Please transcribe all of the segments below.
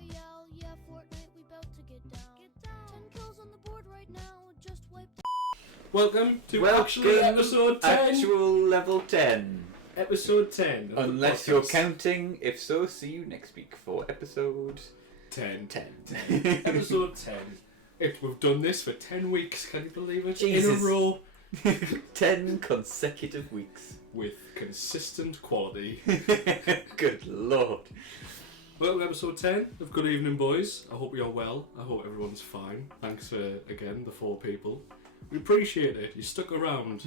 Royale, yeah, Fortnite, we bout to get down. 10 kills on the board right now, just wiped. Welcome to actually episode 10. Actual level 10. Episode 10. Unless you're counting. If so, see you next week for episode 10. 10. Episode 10. We've done this for 10 weeks, can you believe it? Jesus. In a row. 10 consecutive weeks. With consistent quality. Good lord. Welcome to episode 10 of Goodevening Boys. I hope you're well. I hope everyone's fine. Thanks for, again, the 4 people. We appreciate it. You stuck around.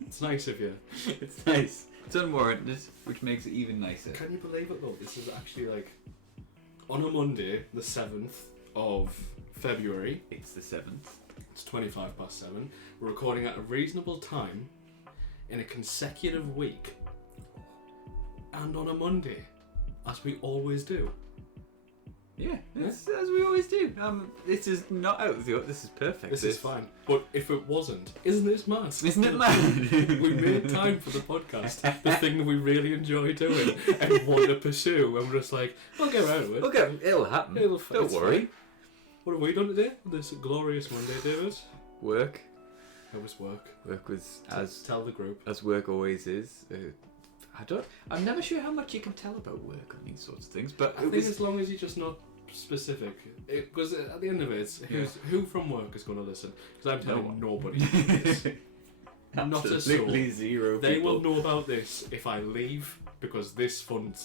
It's nice of you. It's nice. It's unwarranted, which makes it even nicer. Can you believe it though? This is actually like on a Monday, the 7th of February. It's the 7th. It's 7:25. We're recording at a reasonable time in a consecutive week and on a Monday, as we always do. Yeah, as we always do. This is not out of the... This is perfect. This is fine. But if it wasn't, isn't this mad? Isn't it mad? We made time for the podcast, the thing that we really enjoy doing and want to pursue, and we're just like, we'll get around to it. Okay, it'll happen. Don't worry. Fine. What have we done today? This glorious Monday, David? Work. How was work? Work was Tell the group. as work always is. I'm never sure how much you can tell about work on these sorts of things, but I think as long as you're just not specific, because at the end of it, it's who from work is going to listen? Because I'm telling nobody. Not a soul. Absolutely zero. They people. will know about this if I leave, because this fund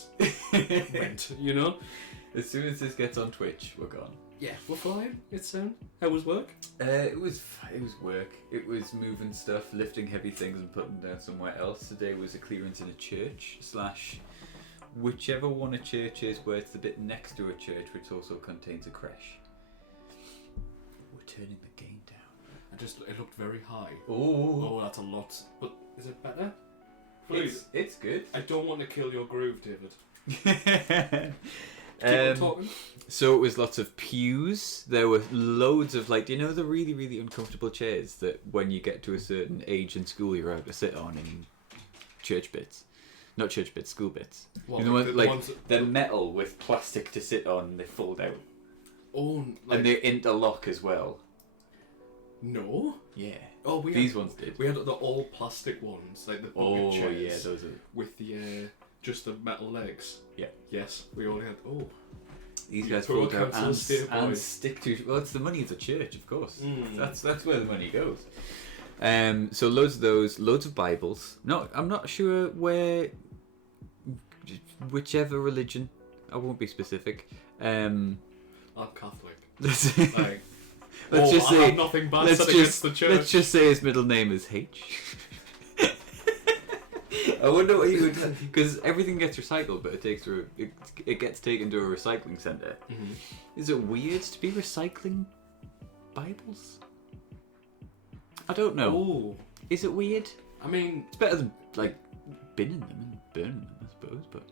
went. You know. As soon as this gets on Twitch, we're gone. Yeah, we're fine. It's how was work? It was work. It was moving stuff, lifting heavy things and putting them down somewhere else. Today was a clearance in a church / whichever one a church is, where it's the bit next to a church, which also contains a creche. We're turning the gain down. It looked very high. Oh, Oh, that's a lot. But is it better? it's good. I don't want to kill your groove, David. Talking. So it was lots of pews. There were loads of the really, really uncomfortable chairs that when you get to a certain age in school you're allowed to sit on in church bits. Not church bits, school bits. What, you know, they're metal with plastic to sit on and they fold out. Oh, and they interlock as well. No? Yeah. Oh, these ones did. We had the all plastic ones, like the bucket chairs. Yeah, those are... With the just the metal legs. Yeah. Yes, we only had. Oh. These guys fold out and stick to... Well, it's the money of the church, of course. That's where the money goes. So loads of those, loads of Bibles. No, I'm not sure where... Whichever religion, I won't be specific. I'm Catholic. Let's just say... I have nothing bad said against the church. Let's just say his middle name is H. I wonder what you would... Because everything gets recycled, but it gets taken to a recycling centre. Mm-hmm. Is it weird to be recycling Bibles? I don't know. Oh. Is it weird? I mean... It's better than, binning them and burning them, I suppose, but...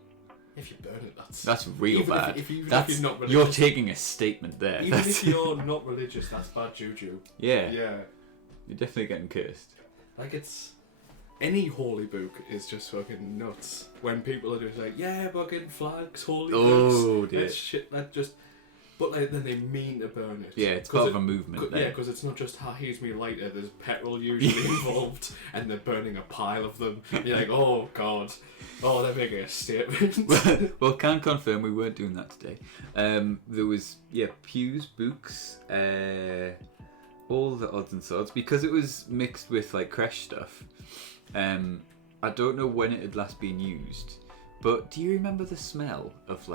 If you burn it, that's real bad. If you're not religious, you're taking a statement there. Even if you're not religious, that's bad juju. Yeah. Yeah. You're definitely getting cursed. It's... Any holy book is just fucking nuts. When people are just like, yeah, fucking flags, holy books. Oh, dear. That's shit, that just... But then they mean to burn it. Yeah, it's part of a movement there. Yeah, because it's not just, here's me lighter, there's petrol usually involved, and they're burning a pile of them. And you're like, oh, God. Oh, they're making a statement. Well, can confirm we weren't doing that today. There was, pews, books, all the odds and sods, because it was mixed with, creche stuff. I don't know when it had last been used, but do you remember the smell of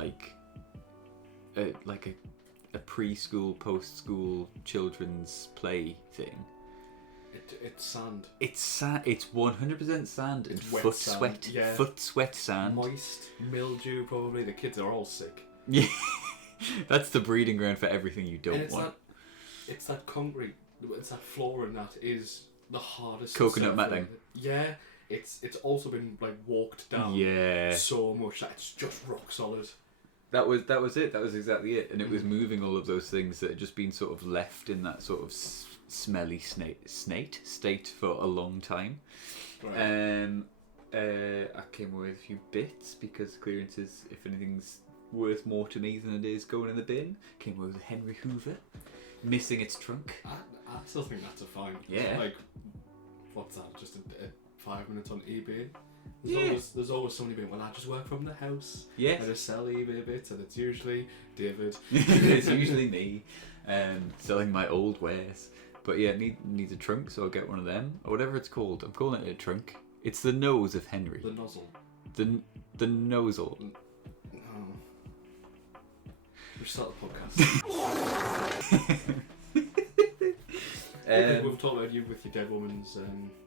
a preschool, post-school children's play thing? It's sand. It's sand. It's 100% sand and foot sweat. Yeah. Foot sweat sand. Moist mildew, probably. The kids are all sick. Yeah, that's the breeding ground for everything you don't want. It's that concrete. It's that floor, and that is the hardest. Coconut matting. Yeah, it's also been walked down. Yeah. So much that it's just rock solid. That was it. That was exactly it. And it was moving all of those things that had just been sort of left in that sort of smelly state for a long time. Right. I came away with a few bits because clearances, if anything's worth more to me than it is going in the bin. Came with a Henry Hoover, missing its trunk. I still think that's a fine. Yeah. Like, what's that? Just a 5 minutes on eBay. Yeah. There's always somebody being, well, I just work from the house. Yes. I just sell eBay bits, and it's usually David. It's usually me, selling my old wares. But yeah, needs a trunk, so I'll get one of them or whatever it's called. I'm calling it a trunk. It's the nose of Henry. The nozzle. The nozzle. Oh. We should start the podcast. We've talked about you with your dead woman's.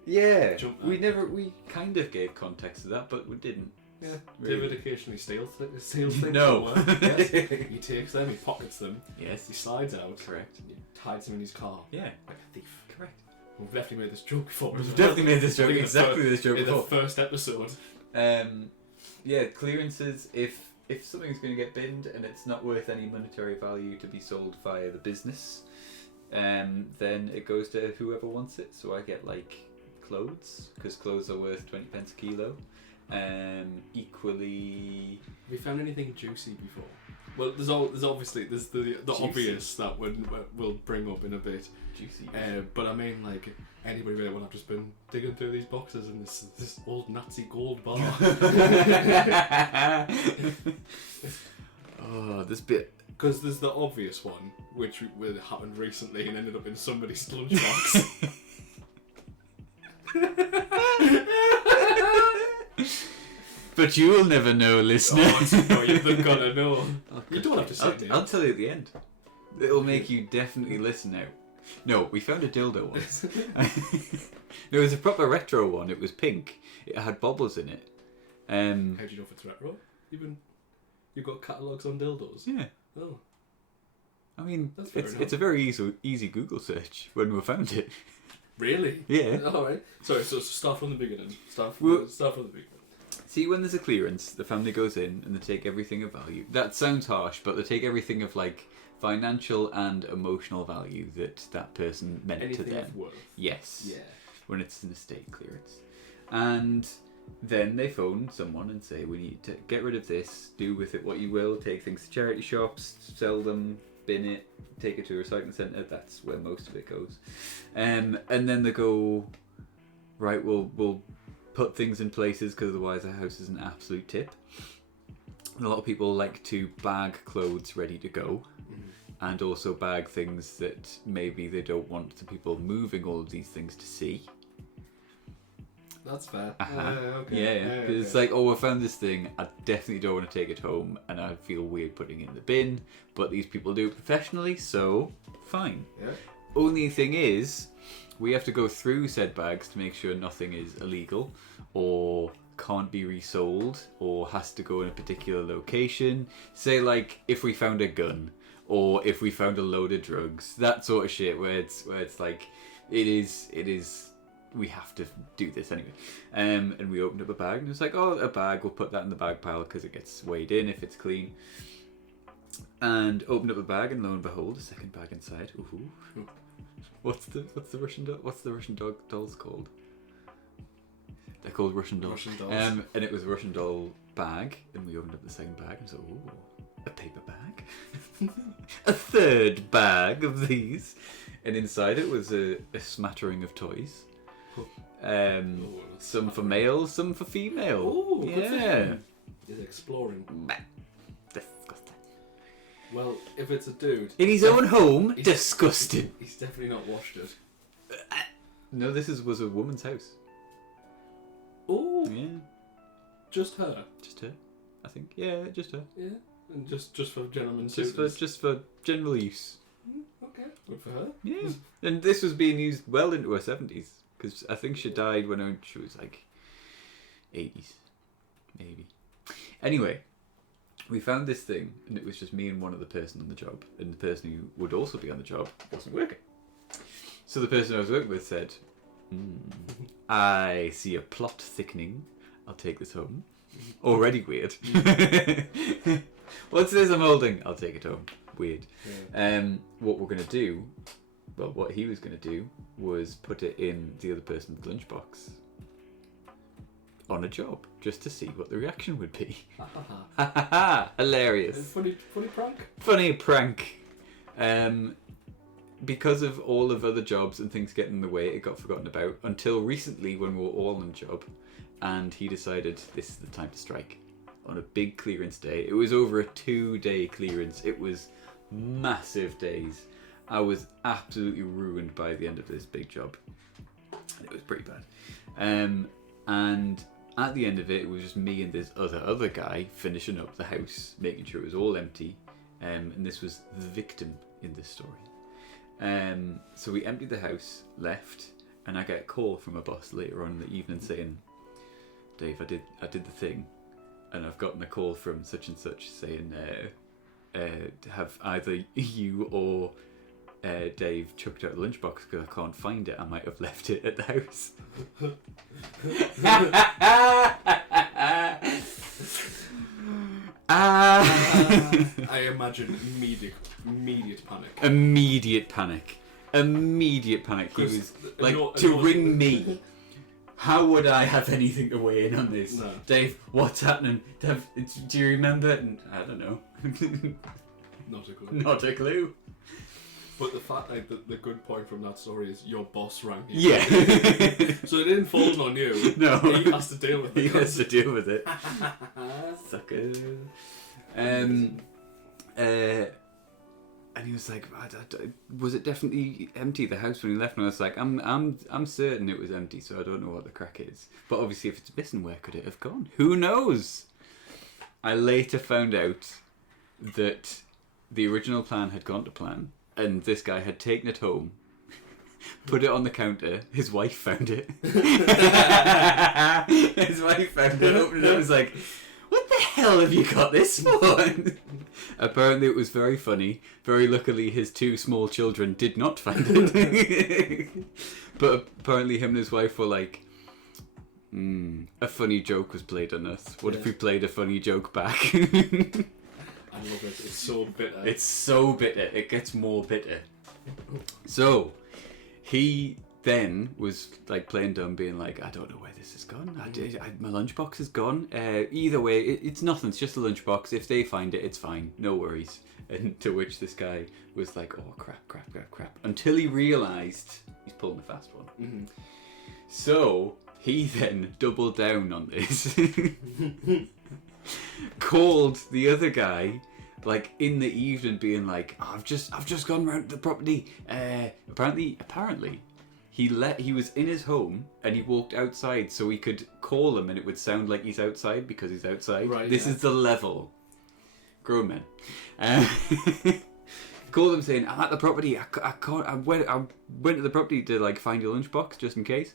Yeah, Jump we kind of gave context to that, but we didn't. Yeah, Really. David occasionally steals things. No. From work. Yes. He takes them, he pockets them, Yes. he slides out, Correct. and he hides them in his car Yeah. like a thief. Correct. We've definitely made this joke before. We've definitely made this joke. I think Exactly this joke in before. the first episode. Yeah, clearances. If something's going to get binned and it's not worth any monetary value to be sold via the business, then it goes to whoever wants it. So I get like clothes, because clothes are worth 20 pence a kilo. Equally. Have you found anything juicy before? Well, there's obviously the obvious that we'll bring up in a bit. Juicy. But I mean, like, anybody really, well, I've just been digging through these boxes and this old Nazi gold bar. Oh, this bit. Because there's the obvious one, which happened recently and ended up in somebody's lunchbox. But you will never know, listener. No, you've got to know. You don't have to say it. I'll tell you at the end. It'll make you definitely listen now. No, we found a dildo once. It was a proper retro one. It was pink. It had bobbles in it. How do you know if it's retro? You've got catalogues on dildos? Yeah. Oh. I mean, That's fair it's a very easy Google search when we found it. Really? Yeah. Alright. Sorry, so start from the beginning. Start from the beginning. See, when there's a clearance, the family goes in and they take everything of value. That sounds harsh, but they take everything of like financial and emotional value that person meant Anything to them. of worth. Yes. Yeah. When it's an estate clearance. And then they phone someone and say, we need to get rid of this, do with it what you will, take things to charity shops, sell them, bin it, take it to a recycling centre. That's where most of it goes. And then they go, right, we'll put things in places because otherwise the house is an absolute tip. And a lot of people like to bag clothes ready to go. And also bag things that maybe they don't want the people moving all of these things to see. That's fair. Okay. Yeah. Because it's like, oh, I found this thing. I definitely don't want to take it home, and I feel weird putting it in the bin. But these people do it professionally, so fine. Yeah. Only thing is, we have to go through said bags to make sure nothing is illegal, or can't be resold, or has to go in a particular location. Say, like, if we found a gun, or if we found a load of drugs, that sort of shit, where it's like, it is. We have to do this anyway. And we opened up a bag and it was like, oh, a bag, we'll put that in the bag pile because it gets weighed in if it's clean. And opened up a bag and lo and behold, a second bag inside. Ooh. What's the Russian dolls called? They're called Russian dolls. Russian dolls. And it was a Russian doll bag, and we opened up the second bag and so, ooh, a paper bag. A third bag of these. And inside it was a smattering of toys. Some for male, some for female. Oh, yeah. He's exploring. Disgusting. Well, if it's a dude... In his own home, disgusting. He's definitely not washed it. No, this was a woman's house. Oh, Yeah, just her. just her, I think. Yeah, just her. Yeah, and just for gentlemen suitors. Just for general use. Okay, good for her. Yeah. And this was being used well into her 70s. Because I think she died when she was like 80s. Maybe. Anyway, we found this thing and it was just me and one other person on the job. And the person who would also be on the job wasn't working. So the person I was working with said, I see a plot thickening. I'll take this home. Already weird. What's this I'm holding? I'll take it home. Weird. Yeah. What we're going to do, well, what he was going to do was put it in the other person's lunchbox. on a job just to see what the reaction would be. Ha ha ha. Ha ha ha! Hilarious. Funny prank. Funny prank. Because of all of other jobs and things getting in the way, it got forgotten about until recently when we were all on job, and he decided this is the time to strike on a big clearance day. It was over a 2-day clearance. It was massive days. I was absolutely ruined by the end of this big job. It was pretty bad. And at the end of it, it was just me and this other guy finishing up the house, making sure it was all empty. And this was the victim in this story. So we emptied the house, left, and I get a call from a boss later on in the evening saying, Dave, I did the thing, and I've gotten a call from such and such saying, have either you or Dave chucked out the lunchbox because I can't find it. I might have left it at the house. I imagine immediate panic. Immediate panic. He was like, to ring me. How would I have anything to weigh in on this? No. Dave, what's happening? Do you remember? And I don't know. Not a clue. Not a clue. But the fact, like, the good point from that story is your boss rang you. Yeah. So it didn't fall on you. No. He has to deal with it. He has to deal with it. Sucker. And he was like, was it definitely empty, the house, when he left? And I was like, I'm certain it was empty, so I don't know what the crack is. But obviously if it's missing, where could it have gone? Who knows? I later found out that the original plan had gone to plan, and this guy had taken it home, put it on the counter. His wife found it. His wife found it, opened it, and was like, what the hell have you got this for? Apparently it was very funny. Very luckily his 2 small children did not find it. But apparently him and his wife were like, a funny joke was played on us. What if we played a funny joke back? I love it. It's so bitter. It's so bitter. It gets more bitter. So, he then was like playing dumb, being like, I don't know where this has gone. My lunchbox is gone. Either way, it's nothing. It's just a lunchbox. If they find it, it's fine. No worries. And to which this guy was like, oh, crap. Until he realised he's pulling a fast one. Mm-hmm. So, he then doubled down on this. Called the other guy like in the evening, being like, oh, I've just gone round the property. Apparently he was in his home and he walked outside so he could call him and it would sound like he's outside because he's outside. Right, this is the level. Grown men. Called him saying, I'm at the property. I went to the property to like find your lunchbox just in case.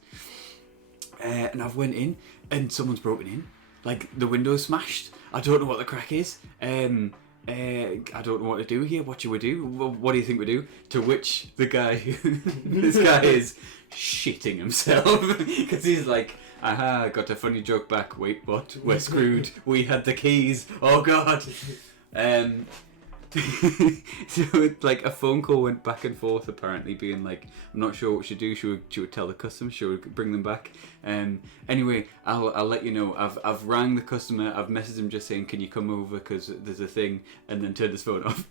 And I've went in and someone's broken in. Like, the window's smashed. I don't know what the crack is. I don't know what to do here. What should we do? What do you think we do? To which the guy, this guy is shitting himself. Because he's like, aha, got a funny joke back. Wait, what? We're screwed. We had the keys. Oh, God. So like a phone call went back and forth, apparently being like, I'm not sure what we should do. Should we tell the customer? Should we bring them back? Anyway, I'll let you know. I've rang the customer. I've messaged him just saying, can you come over because there's a thing, and then turned his phone off.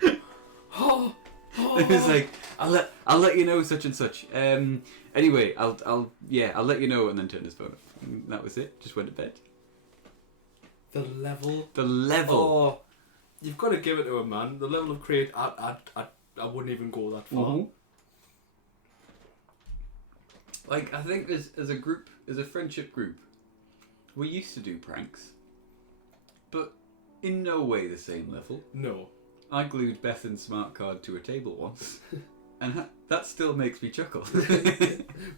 It was like, I'll let you know such and such. Anyway, I'll let you know, and then turned his phone off. And that was it. Just went to bed. The level. Oh. You've got to give it to a man. The level of create, I wouldn't even go that far. Mm-hmm. Like, I think as a group, as a friendship group, we used to do pranks, but in no way the same level. No. I glued Bethan's smart card to a table once, and that still makes me chuckle.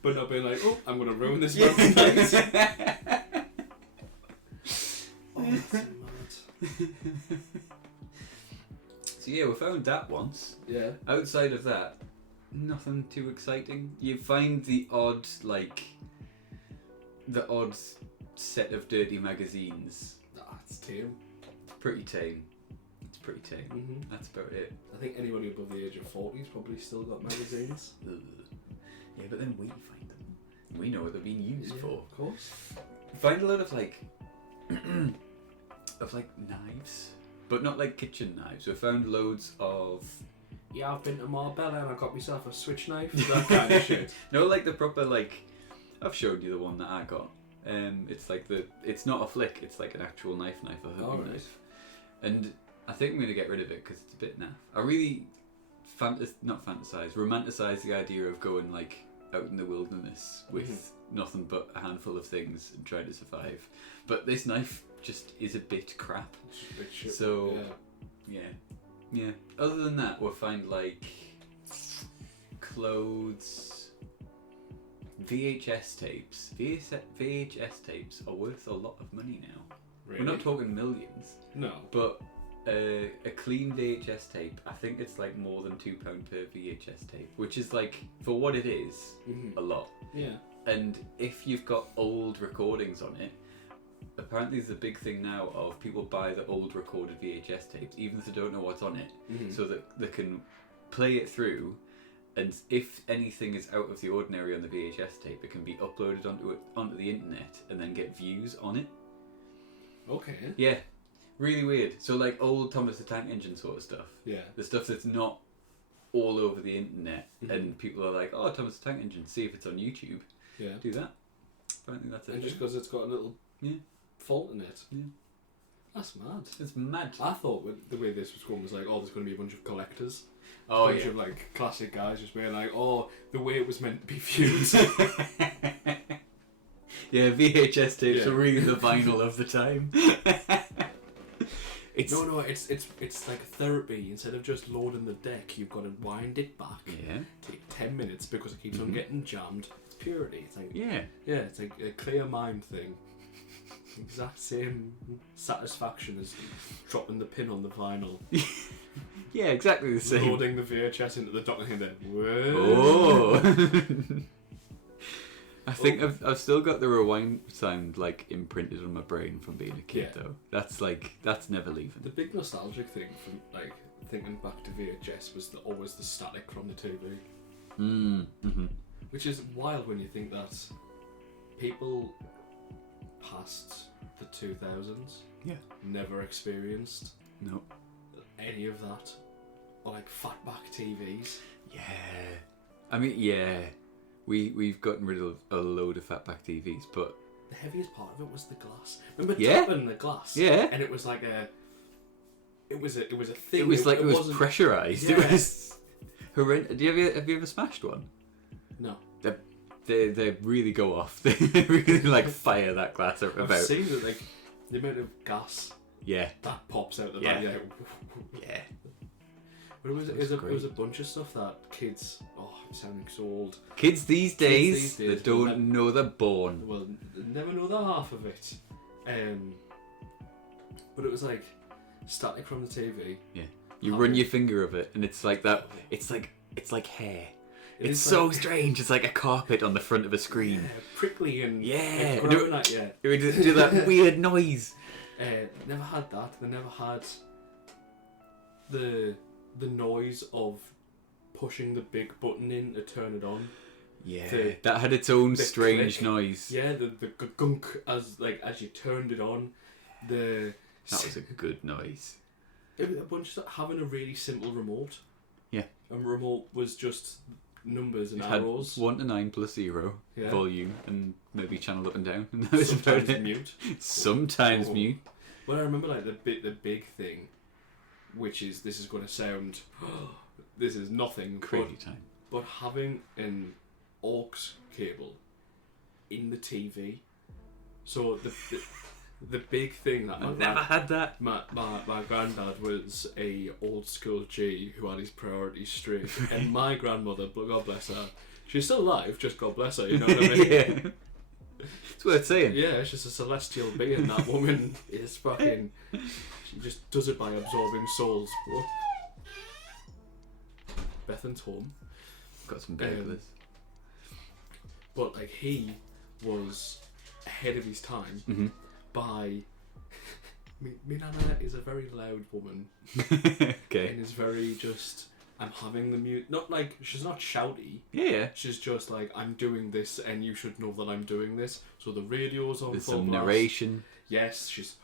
But not being like, oh, I'm going to ruin this man's night. Oh, that's mad. So yeah, we found that once. Yeah. Outside of that, nothing too exciting. You find the odd set of dirty magazines. It's tame. It's pretty tame. Mm-hmm. That's about it. I think anybody above the age of 40's probably still got magazines. Yeah, but then we find them. we know what they're being used for. Of course. Find a lot of like knives, but not like kitchen knives. We found loads of Yeah, I've been to Marbella and I got myself a switch knife. That kind of shit. no, like the proper like. I've showed you the one that I got. It's like it's not a flick. It's like an actual knife, a hook knife. And I think I'm gonna get rid of it because it's a bit naff. I really romanticize the idea of going like out in the wilderness with nothing but a handful of things and trying to survive. But this knife just is a bit crap. It's just a bit shit. So yeah. Other than that, we'll find like clothes, VHS tapes. VHS tapes are worth a lot of money now. Really? We're not talking millions, No. but a clean VHS tape, I think it's like more than £2 per VHS tape, which is like, for what it is, a lot. Yeah. And if you've got old recordings on it, apparently there's a big thing now of people buy the old recorded VHS tapes, even if they don't know what's on it, so that they can play it through, and if anything is out of the ordinary on the VHS tape, it can be uploaded onto the internet and then get views on it. Okay. Yeah. Really weird. So like old Thomas the Tank Engine sort of stuff. Yeah. The stuff that's not all over the internet and people are like, oh, Thomas the Tank Engine, see if it's on YouTube. Yeah. Do that. Apparently that's it. And just because it's got a little fault in it. Yeah. That's mad. It's mad. I thought the way this was going was like, oh, there's going to be a bunch of collectors. Oh, a bunch of like classic guys just being like, oh, the way it was meant to be viewed. Yeah, VHS tapes are really the vinyl of the time. No, it's like therapy. Instead of just loading the deck, you've got to wind it back. Yeah. Take 10 minutes because it keeps on getting jammed. It's purity. It's like it's like a clear mind thing. Exact same satisfaction as dropping the pin on the vinyl. Yeah, exactly the same. Loading the VHS into the dock and then whoa. I think I've still got the rewind sound like imprinted on my brain from being a kid though. That's never leaving. The big nostalgic thing from like thinking back to VHS was always the static from the TV. Which is wild when you think that people past the 2000s never experienced any of that, or like fatback TVs. Yeah, I mean, we've gotten rid of a load of fatback TVs, but the heaviest part of it was the glass. Remember tapping the glass? Yeah, and it was like it was a thing. It was like it was pressurized. Yeah. It was horrendous. Have you ever smashed one? No. They really go off. They really like fire that glass about. I've seen it, like the amount of gas. Yeah. That pops out the back. Yeah. But it was a bunch of stuff that kids. Oh, I'm sounding so old. Kids these days they don't know they're born. Well, they never know the half of it. But it was like static from the TV. Yeah. You run your finger of it, and it's like that. It's like hair. It's so like, strange. It's like a carpet on the front of a screen. Yeah, prickly and like growing at you. It would do that weird noise. Never had that. They never had the noise of pushing the big button in to turn it on. Yeah, that had its own strange click. Noise. Yeah, the gunk as you turned it on. That was a good noise. It was a bunch of stuff. Having a really simple remote. Yeah. And remote was just numbers and it arrows. Had 1 to 9 plus 0 volume and maybe channel up and down. And that was sometimes about it. Mute. Sometimes mute. Well, I remember like the big thing, which is this is going to sound, this is nothing crazy time. But having an aux cable in the TV, so the big thing that I've never had that. My granddad was a old school G who had his priorities straight, and my grandmother, God bless her, she's still alive, just God bless her, you know what I mean? Yeah. It's worth saying. Yeah, it's just a celestial being. That woman is fucking. She just does it by absorbing souls. Whoa. Bethan's home. Got some burglars. But like he was ahead of his time by. Me Nana is a very loud woman. Okay. And is very just I'm having the mute. Not like she's not shouty. Yeah. She's just like, I'm doing this, and you should know that I'm doing this. So the radio's on There's full some blast. narration. Yes, she's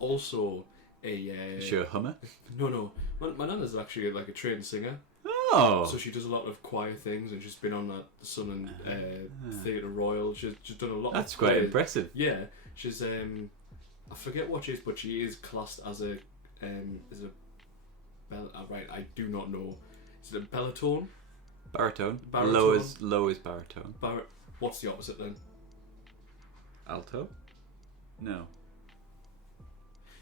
also a. Is she a hummer? No. My nan is actually like a trained singer. Oh. So she does a lot of choir things, and she's been on the Sun and Theatre Royal. She's done a lot. That's of quite choir. impressive. Yeah, she's I forget what she is, but she is classed as a right. I do not know. Is it a baritone? Baritone. Baritone. Low is baritone. What's the opposite then? Alto. No.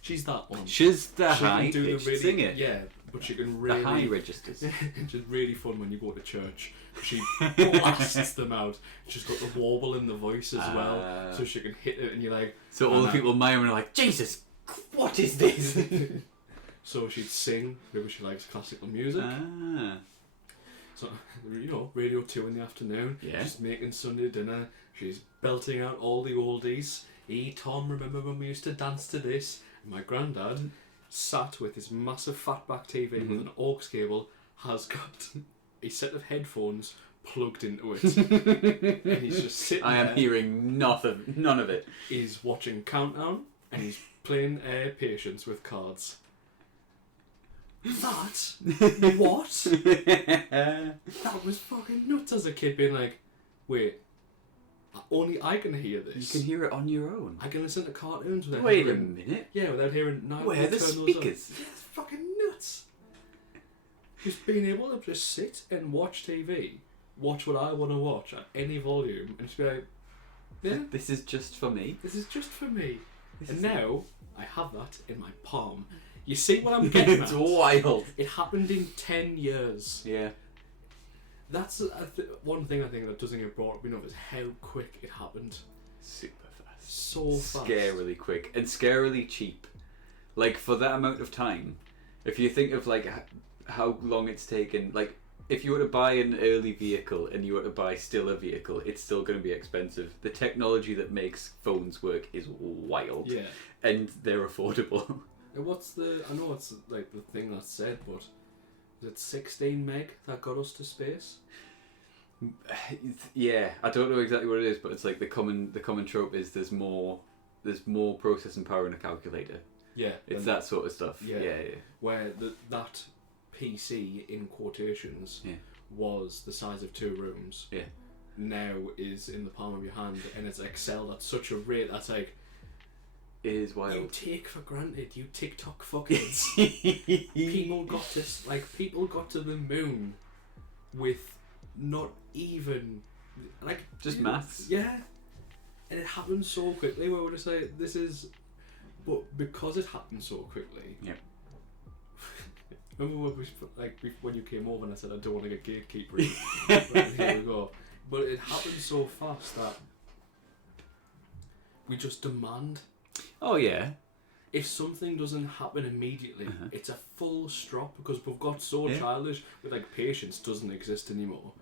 She's that one. She's the She high can do the pitched really, singer. Yeah, but she can really The high registers. Which is really fun when you go to church. She blasts them out. She's got the warble in the voice as well, so she can hit it, and you're like. So all the people in my room are like, Jesus, what is this? So she'd sing. Maybe she likes classical music. So Radio 2 in the afternoon. Yeah. She's making Sunday dinner. She's belting out all the oldies. Tom, remember when we used to dance to this? And my granddad sat with his massive fatback TV with an aux cable, has got a set of headphones plugged into it. And he's just sitting there. I am hearing none of it. He's watching Countdown and he's playing Patience with cards. That? What? That was fucking nuts as a kid, being like, wait, only I can hear this. You can hear it on your own. I can listen to cartoons without Wait hearing... a minute. Yeah, without hearing... Where are the speakers? Yeah, it's fucking nuts. Just being able to just sit and watch TV, watch what I want to watch at any volume, and just be like, yeah, This is just for me. this is just for me. And now, I have that in my palm. You see what I'm getting It's at? wild. It happened in 10 years. Yeah. That's one thing I think that doesn't get brought up enough is how quick it happened. Super fast. So fast. Scarily quick and scarily cheap. Like, for that amount of time, if you think of like how long it's taken, like if you were to buy an early vehicle and you were to buy still a vehicle, it's still going to be expensive. The technology that makes phones work is wild. Yeah. And they're affordable. And I know it's like the thing that's said, but is it 16 meg that got us to space? Yeah, I don't know exactly what it is, but it's like the common trope is there's more processing power in a calculator. Yeah. It's that sort of stuff. Yeah. Yeah. Where that PC, in quotations, was the size of 2 rooms. Yeah. Now is in the palm of your hand, and it's excelled at such a rate that's like, It is wild. you take for granted, you TikTok fuckers. people got to the moon with not even Just maths. Yeah, and it happened so quickly. Where we're just like, this is, but because it happened so quickly. Yeah. Remember when you came over and I said I don't want to get gatekeeper. Right, here we go. But it happened so fast that we just demand. Oh yeah. If something doesn't happen immediately, it's a full stop because we've got so childish with patience doesn't exist anymore,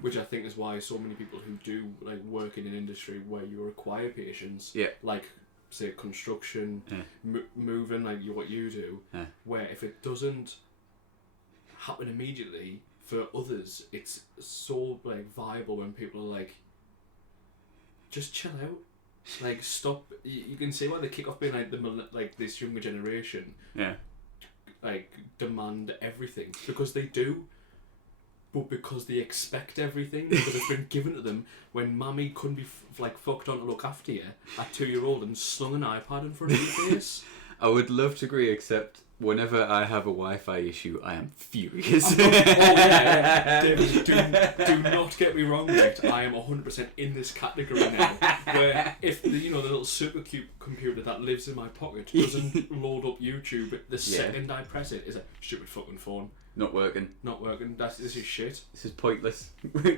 which I think is why so many people who do work in an industry where you require patience, like say construction, moving what you do, where if it doesn't happen immediately for others, it's so viable when people are like, just chill out. Stop. You can see why they kick off being this younger generation. Yeah. Demand everything because they do, but because they expect everything because it's been given to them. When mammy couldn't be fucked on to look after you at 2-year-old and slung an iPad in front of your face. I would love to agree, except whenever I have a Wi-Fi issue, I am furious. David, do not get me wrong, mate. I am 100% in this category now. Where if the little supercomputer that lives in my pocket doesn't load up YouTube, the second I press it is a stupid fucking phone. Not working. This is shit. This is pointless.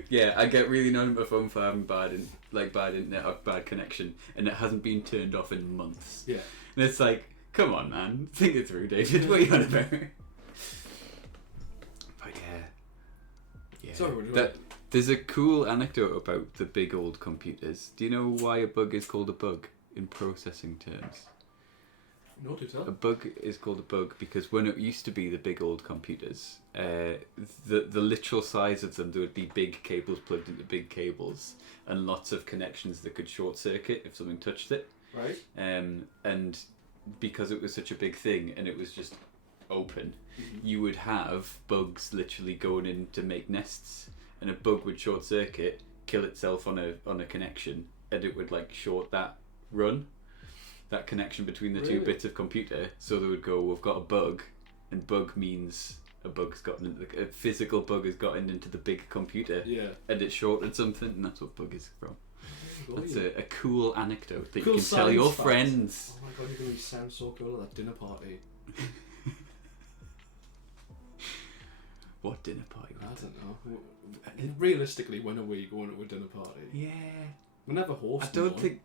Yeah, I get really annoyed at my phone for having bad internet or bad connection, and it hasn't been turned off in months. Yeah. And it's like, come on, man, think it through, David. What are you on about? But yeah. Sorry, there's a cool anecdote about the big old computers. Do you know why a bug is called a bug in processing terms? No, do tell. A bug is called a bug because when it used to be the big old computers, the literal size of them, there would be big cables plugged into big cables and lots of connections that could short circuit if something touched it. Right. And because it was such a big thing and it was just open, you would have bugs literally going in to make nests, and a bug would short circuit, kill itself on a connection, and it would like short that connection between the two bits of computer. So they would go, we've got a bug, and bug means a physical bug has gotten into the big computer, and it shorted something, and that's what bug is from. That's a cool anecdote that you can tell your friends. Oh my god, you're going to sound so cool at that dinner party. What dinner party? I don't know. Realistically, when are we going to a dinner party? Yeah. We never host I don't one. think...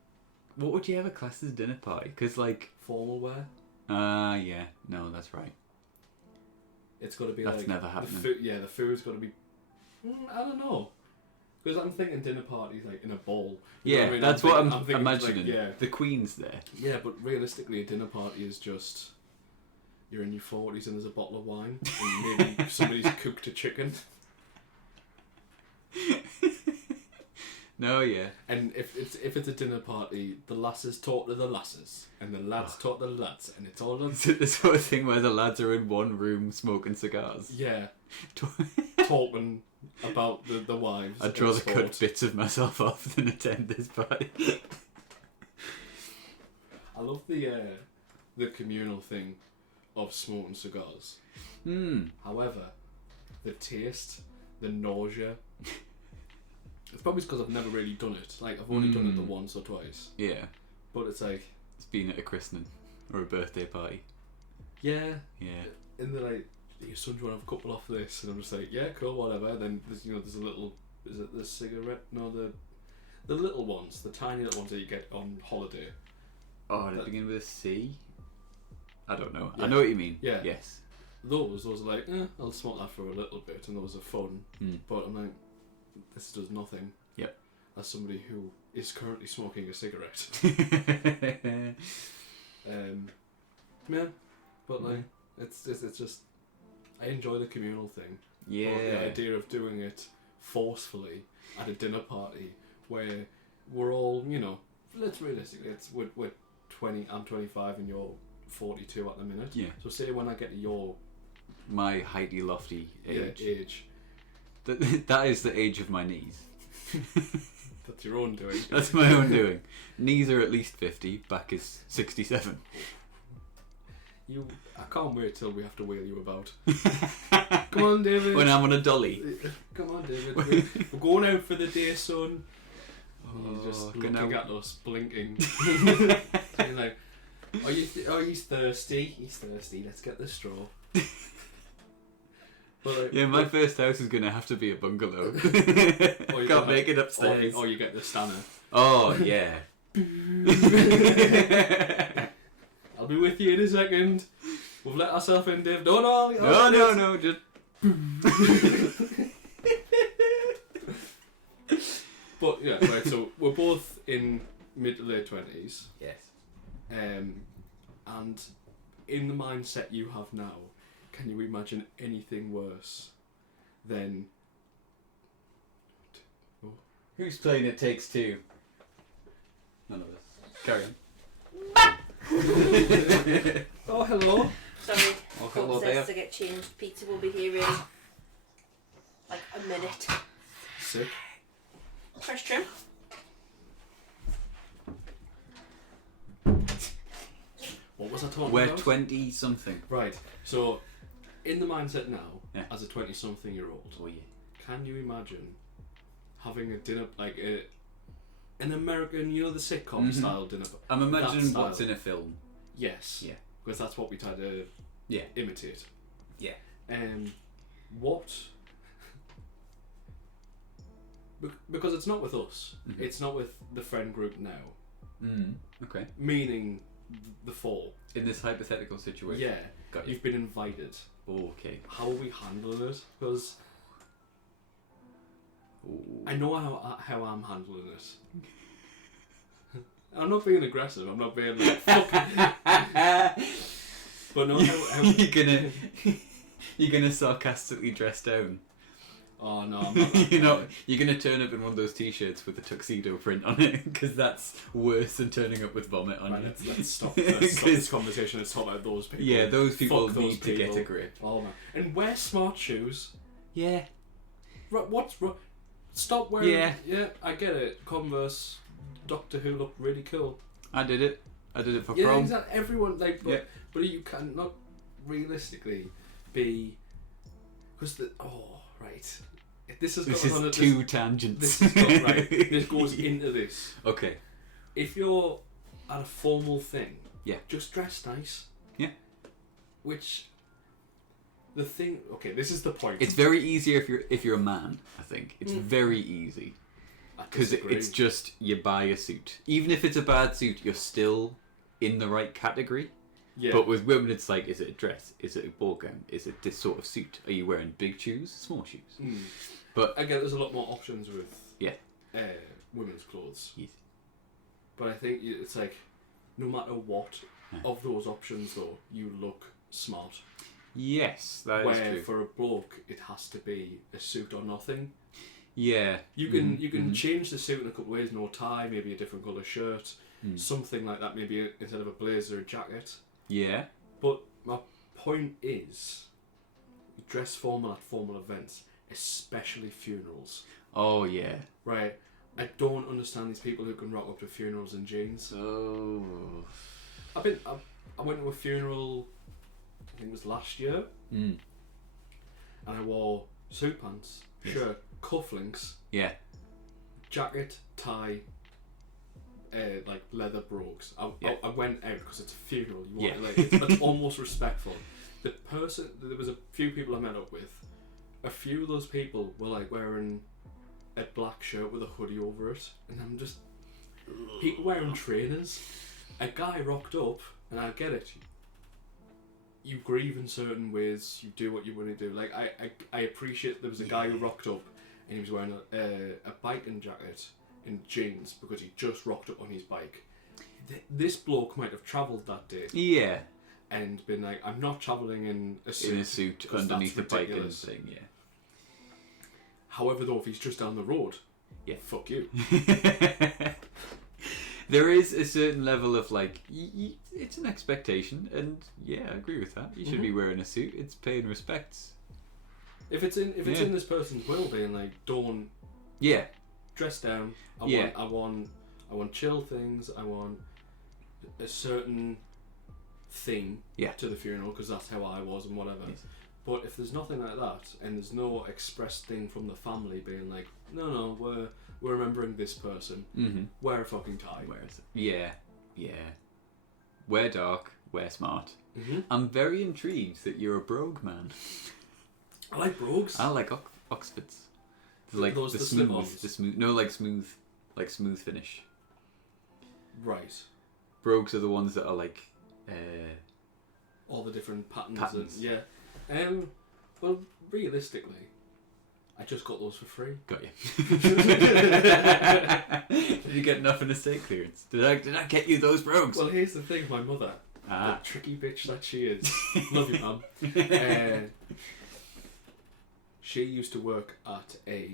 What would you ever class as a dinner party? Because, like... Formal wear? Yeah. No, that's right. It's got to be that's like... never happening. The food's got to be... I don't know. Because I'm thinking dinner parties like in a bowl. You know what I mean? That's what I'm imagining. Like, The Queen's there. Yeah, but realistically, a dinner party is just... You're in your 40s and there's a bottle of wine, and maybe somebody's cooked a chicken. No, yeah. And if it's a dinner party, the lasses talk to the lasses, and the lads talk to the lads, and it's all... Is it the sort of thing where the lads are in one room smoking cigars? Yeah. Talking about the wives. I'd rather cut bits of myself off than attend this party. I love the communal thing of smoking cigars. However, the taste, the nausea... It's probably because I've never really done it. Like, I've only done it the once or twice. Yeah. But it's like... It's been at a christening or a birthday party. Yeah. Yeah. And they're like, your son, do you want to have a couple off this? And I'm just like, yeah, cool, whatever. Then there's a little... Is it the cigarette? No, the little ones. The tiny little ones that you get on holiday. Oh, did it begin with a C? I don't know. Yeah. I know what you mean. Yeah. Yes. Those are like, I'll smoke that for a little bit, and those are fun. But I'm like, this does nothing. Yep. As somebody who is currently smoking a cigarette. Yeah. But like, it's just, I enjoy the communal thing. Yeah. But the idea of doing it forcefully at a dinner party where we're all, let's realistically, we're 20, I'm 25 and you're 42 at the minute. Yeah. So say when I get to your... My heighty lofty age. That is the age of my knees. That's your own doing. That's my own doing. Knees are at least 50, back is 67. I can't wait till we have to wheel you about. Come on, David. When I'm on a dolly. Come on, David. We're going out for the day, son. He's just looking at us, blinking. So you're like, he's thirsty. He's thirsty. Let's get the straw. But, yeah, my first house is going to have to be a bungalow. Can't make it upstairs. Or you get the stanner. Oh, yeah. I'll be with you in a second. We've let ourselves in, Dave. No, just... But, yeah, right, so we're both in mid to late 20s. Yes. And in the mindset you have now, can you imagine anything worse than... Who's playing It Takes Two? None of us. Carry on. Oh, hello. Sorry, Oh, hello there. upstairs to get changed. Pizza will be here in like a minute. Sick. Fresh trim. What was I talking We're about? 20-something. Right, so in the mindset now, Yeah. as a 20-something-year-old, Oh, yeah. can you imagine having a dinner, like an American, the sitcom style dinner? I'm imagining That what's style. in a film. Yes. Yeah. Because that's what we try to imitate. Yeah. What... Because it's not with us. Mm-hmm. It's not with the friend group now. Okay. Meaning the four. In this hypothetical situation. Yeah. Got you. You've been invited. Oh, okay. How are we handling it? Because Ooh. I know how I'm handling it. I'm not being aggressive. I'm not being like fucking. But no, how you're gonna sarcastically dress down. Oh no, I'm not. You're gonna turn up in one of those t-shirts with the tuxedo print on it, because that's worse than turning up with vomit on you. Let's stop this conversation and talk about those people. Yeah, those people Fuck need those to people. get a grip. Oh man, and wear smart shoes. Yeah. Right, what's wrong? Stop wearing. Yeah. Yeah, I get it. Converse, Doctor Who looked really cool. I did it for Yeah, prom. exactly. Everyone but you cannot realistically be because right. This is two tangents. This goes into this. Okay. If you're at a formal thing, yeah, just dress nice. Yeah. Which the thing. Okay, this is the point. It's very easy if you're a man. I think it's very easy because disagree. it's just you buy a suit. Even if it's a bad suit, you're still in the right category. Yeah. But with women, it's like, is it a dress? Is it a ball gown? Is it this sort of suit? Are you wearing big shoes, small shoes? But again, there's a lot more options with women's clothes. Yes. But I think it's like, no matter what of those options, though, you look smart. Yes, that is true. Where for a bloke, it has to be a suit or nothing. Yeah. You can change the suit in a couple of ways. No tie, maybe a different colour shirt, something like that. Maybe instead of a blazer, a jacket. Yeah. But my point is, dress formal at formal events, especially funerals. Oh yeah. Right. I don't understand these people who can rock up to funerals in jeans. Oh. I went to a funeral, I think it was last year, and I wore suit pants, shirt, cufflinks, jacket, tie, like leather brogues. I went out because it's a funeral. You want it's almost respectful. There was a few people I met up with. A few of those people were like wearing a black shirt with a hoodie over it, and I'm just people wearing trainers. A guy rocked up, and I get it. You grieve in certain ways. You do what you want to do. Like I appreciate there was a guy who rocked up, and he was wearing a biking jacket and jeans because he just rocked up on his bike. This bloke might have travelled that day. Yeah. And been like, I'm not travelling in a suit. In a suit underneath the biking thing, yeah. However, though, if he's just down the road, fuck you. There is a certain level of like, it's an expectation, and I agree with that. You should be wearing a suit. It's paying respects. If it's in this person's will, being like, don't dress down. I want chill things. I want a certain thing to the funeral because that's how I was and whatever. Yes. But if there's nothing like that and there's no expressed thing from the family being like, no, we're remembering this person, wear a fucking tie. Yeah. Wear dark, wear smart. I'm very intrigued that you're a brogue man. I like brogues. I like Oxfords. Like the smooth finish. Right. Brogues are the ones that are like all the different patterns. Well, realistically, I just got those for free. Got you. Did you get enough in estate clearance? Did I get you those brogues? Well, here's the thing, my mother, the tricky bitch that she is, love you, Mum. She used to work at a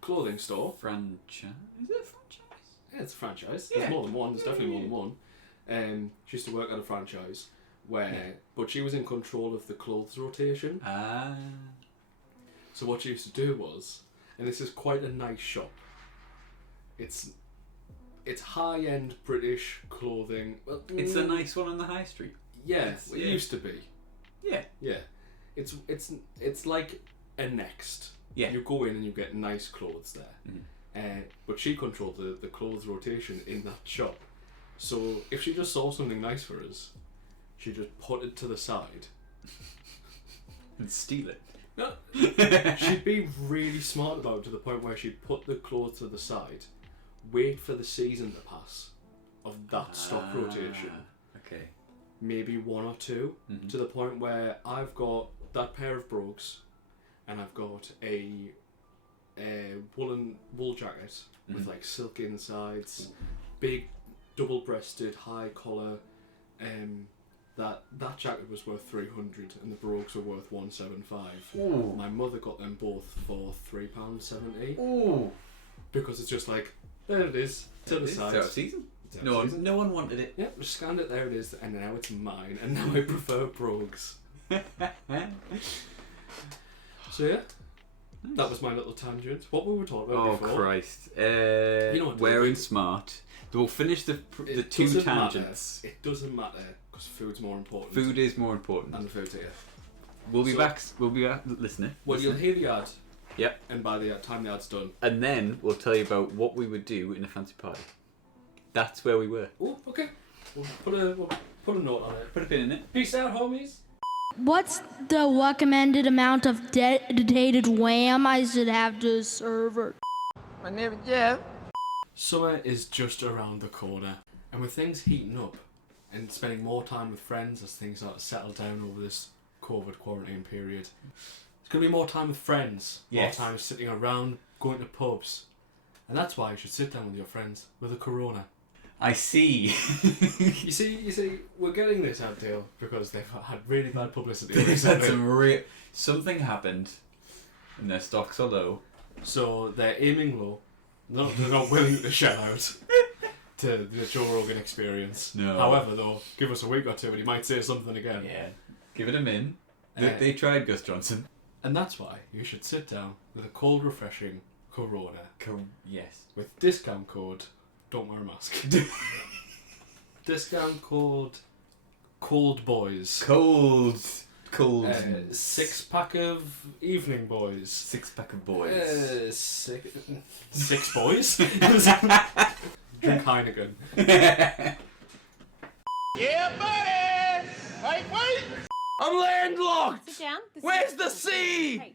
clothing store. Franchise? Is it a franchise? Yeah, it's a franchise. There's more than one. There's definitely more than one. She used to work at a franchise but she was in control of the clothes rotation. So what she used to do was, and this is quite a nice shop. It's high-end British clothing. Well, it's a nice one on the high street. Yeah, it used to be. Yeah. It's like a Next. Yeah. You go in and you get nice clothes there. But she controlled the clothes rotation in that shop. So if she just saw something nice for us, she'd just put it to the side. And steal it. No, she'd be really smart about it to the point where she'd put the clothes to the side, wait for the season to pass of that stock rotation. Okay. Maybe one or two, to the point where I've got that pair of brogues and I've got a wool jacket with like silk insides, big double-breasted high collar. That jacket was worth 300 and the brogues were worth 175. Ooh. My mother got them both for £3.70. Ooh. Because it's just like, there it is, to the side. It's out of season. It's out of season. No one wanted it. Yeah, we scanned it, there it is, and now it's mine, and now I prefer brogues. So yeah, that was my little tangent. What were we talking about before? Oh Christ! You know what, wearing smart. We'll finish the two doesn't tangents. Matter. It doesn't matter because food's more important. Food is more important. And the food's here. We'll be back. We'll be back, listener. Well, you'll hear the ad. Yep. And by the time the ad's done. And then we'll tell you about what we would do in a fancy party. That's where we were. Oh, okay. We'll put a note on it. Put a pin in it. Peace out, homies. What's the recommended amount of dedicated wham I should have to a server? My name is Jeff. Summer is just around the corner, and with things heating up and spending more time with friends as things start to settle down over this COVID quarantine period, there's going to be more time with friends, Yes. more time sitting around, going to pubs, and that's why you should sit down with your friends with a Corona. I see. You see, we're getting this ad deal because they've had really bad publicity They've had recently. something happened, and their stocks are low. So they're aiming low. They're not willing to shell out to the Joe Rogan experience. No. However, though, give us a week or two and he might say something again. Yeah. Give it a min. They tried Gus Johnson. And that's why you should sit down with a cold, refreshing Corona Yes. with discount code Don't Wear a Mask. Discount code Cold Boys. Cold. 6-pack of Evening Boys. 6-pack of boys. Six boys? Drink Heineken. Yeah, buddy! Wait! I'm landlocked! Sit down. Where's the sea? Hey.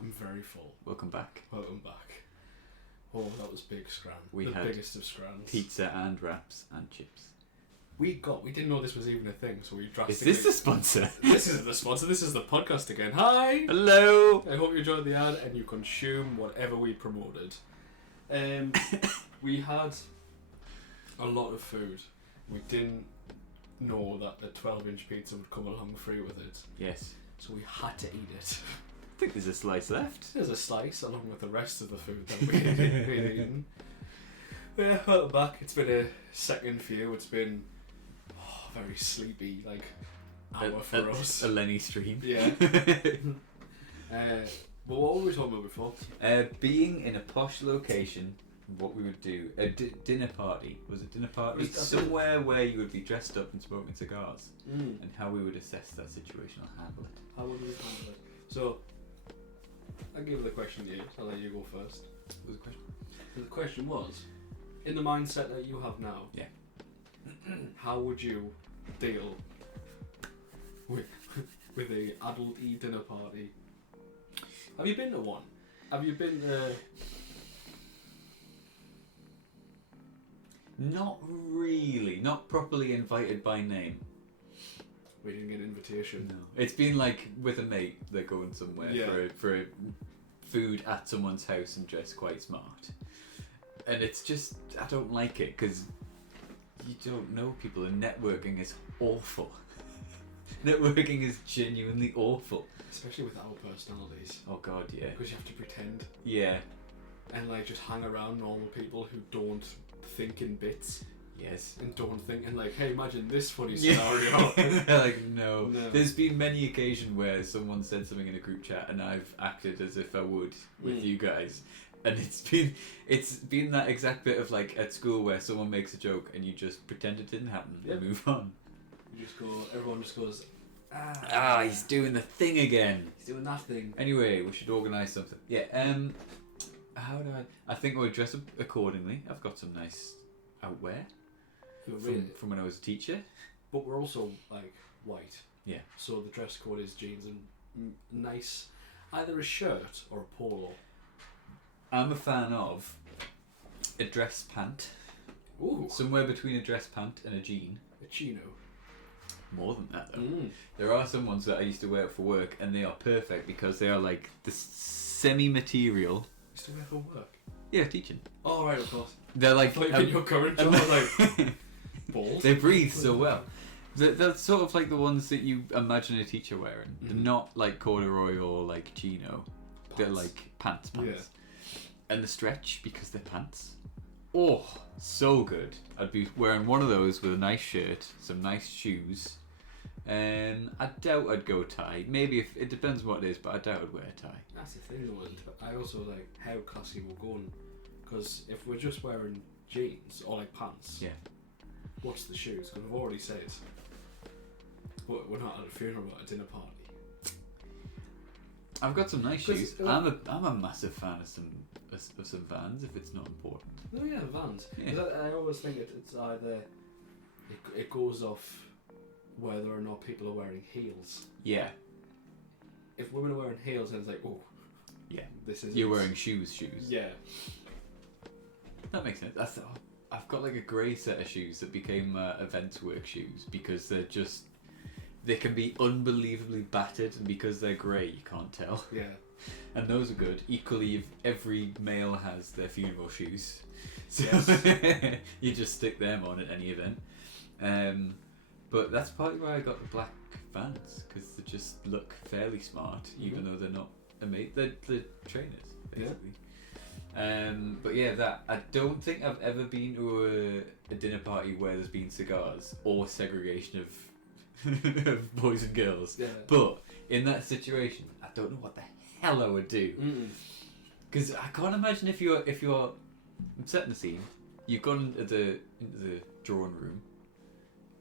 I'm very full. Welcome back. Welcome back. Oh, that was big scran. We the had biggest of scrans. Pizza and wraps and chips. We didn't know this was even a thing, so we Is drastically... this the sponsor? This isn't the sponsor, this is the podcast again. Hi! Hello! I hope you enjoyed the ad and you consume whatever we promoted. We had a lot of food. We didn't know that a 12-inch pizza would come along free with it, Yes. so we had to eat it. I think there's a slice left. There's a slice along with the rest of the food that we'd eaten. Yeah, welcome back. It's been a second view. It's been very sleepy, like hour for us. A Lenny stream. Yeah. But what were we talking about before? Being in a posh location, what we would do. A dinner party. Was it dinner party? Somewhere where you would be dressed up and smoking cigars. And how we would assess that situation or handle it. How would we handle it? So, I'll give the question to you. I'll let you go first. What was the question? The question was, in the mindset that you have now, Yeah. how would you deal with a adult dinner party? Have you been to one? Have you been to... Not really. Not properly invited by name. We didn't get an invitation. No. It's been like with a mate, they're going somewhere for a food at someone's house and dress quite smart. And it's just, I don't like it because you don't know people and networking is awful. Networking is genuinely awful. Especially with our personalities. Oh god, yeah. Because you have to pretend. Yeah. And like just hang around normal people who don't think in bits. Yes. And don't think, and like, hey, imagine this funny scenario. They're like, no. No. There's been many occasions where someone said something in a group chat and I've acted as if I would with you guys. And it's been that exact bit of like at school where someone makes a joke and you just pretend it didn't happen and move on. You just go, everyone just goes, he's doing the thing again. He's doing that thing. Anyway, we should organise something. Yeah, how do I think we'll dress up accordingly. I've got some nice outwear from when I was a teacher. But we're also like white. Yeah. So the dress code is jeans and nice, either a shirt or a polo. I'm a fan of a dress pant. Ooh. Somewhere between a dress pant and a jean. A chino. more than that though. Mm. There are some ones that I used to wear for work, and they are perfect because they are like the semi-material. You still wear for work? Yeah, teaching. Oh, right, of course. They're like I thought you meant your current job. I was like, balls. they breathe so well. They're sort of like the ones that you imagine a teacher wearing. They're not like corduroy or like chino. They're Pants. like pants. Yeah. And the stretch because they're pants. Oh, so good. I'd be wearing one of those with a nice shirt, some nice shoes. I doubt I'd go tie. Maybe if it depends what it is, but I doubt I'd wear a tie. That's the thing though, isn't it? I also like how classy we're going. Because if we're just wearing jeans or like pants, Yeah. what's the shoes? Because I've already said, but we're not at a funeral or a dinner party. I've got some nice 'Cause, shoes. I'm a massive fan of some Vans if it's not important. No, yeah, Vans. Yeah. 'Cause I always think it's either it goes off whether or not people are wearing heels. Yeah. If women are wearing heels, then it's like, oh, Yeah. this is. You're wearing shoes. Yeah. That makes sense. I've got like a grey set of shoes that became events work shoes because they can be unbelievably battered, and because they're grey you can't tell. Yeah. And those are good. Equally, if every male has their funeral shoes, so Yes. you just stick them on at any event. But that's partly why I got the black Vans, because they just look fairly smart, even though they're not amazing. They're trainers, basically. But yeah, that I don't think I've ever been to a dinner party where there's been cigars or segregation of of boys and girls. Yeah. But in that situation, I don't know what the hell I would do, because I can't imagine if you're I'm setting the scene. You've gone into the drawing room.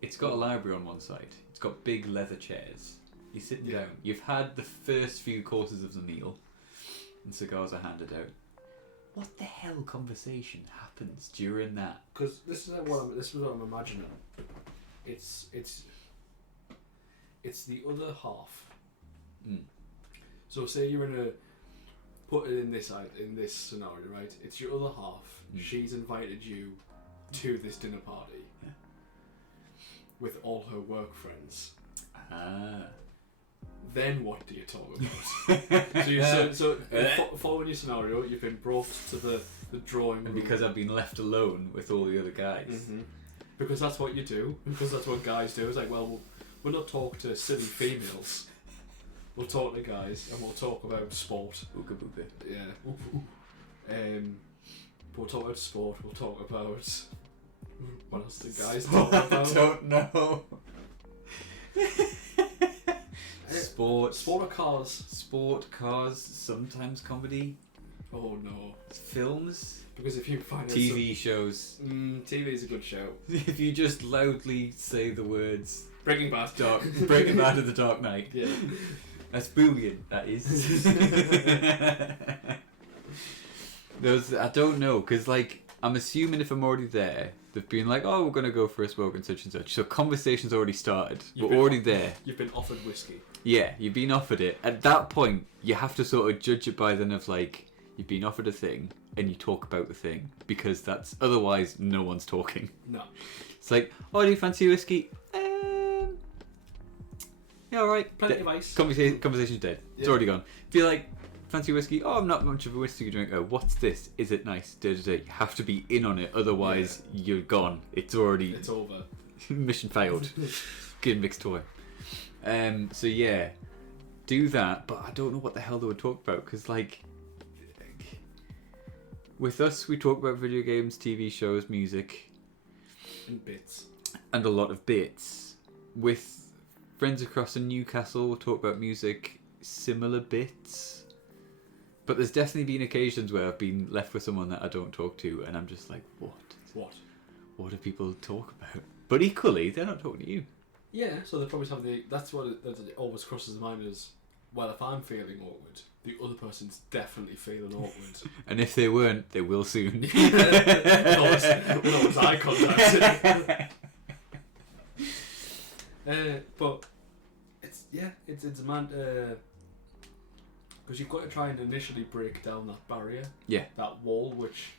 It's got a library on one side. It's got big leather chairs. You're sitting down. You've had the first few courses of the meal, and cigars are handed out. What the hell conversation happens during that? Because this is what I'm imagining. It's the other half. So say you're put it in this scenario, right? It's your other half. She's invited you to this dinner party with all her work friends. Then what do you talk about? Following your scenario, you've been brought to the drawing room. And because I've been left alone with all the other guys. Because that's what you do. Because that's what guys do. It's like, well, we'll not talk to silly females. We'll talk to guys, and we'll talk about sport. Ooga booga. Yeah. We'll talk about sport. We'll talk about what else do guys talk about? I don't know. Sport or cars? Sport, cars, sometimes comedy. Oh no. Films. Because if you find TV shows. TV is a good show. If you just loudly say the words Breaking Bad. Breaking Bad of the Dark Knight. Yeah. That's brilliant, that is. I don't know, because like, I'm assuming if I'm already there, they've been like, oh, we're going to go for a smoke and such and such. So conversation's already started. We're already there. You've been offered whiskey. Yeah, you've been offered it. At that point, you have to sort of judge it by then of like, you've been offered a thing and you talk about the thing, because that's otherwise no one's talking. No. It's like, oh, do you fancy whiskey? Yeah, alright. Plenty of ice. Conversation's dead. It's already gone. If you're like, fancy whiskey? Oh, I'm not much of a whiskey drinker. What's this? Is it nice? You have to be in on it, otherwise you're gone. It's over. Mission failed. Good mixed toy. So yeah, do that, but I don't know what the hell they would talk about, because like, with us we talk about video games, TV shows, music, and bits, and a lot of bits. With friends across in Newcastle, we'll talk about music, similar bits. But there's definitely been occasions where I've been left with someone that I don't talk to, and I'm just like, what? What do people talk about? But equally, they're not talking to you. Yeah, so they probably have that's what it always crosses the mind is, well, if I'm feeling awkward, the other person's definitely feeling awkward. And if they weren't, they will soon. With all this eye contact. But it's a man, because you've got to try and initially break down that barrier, that wall, which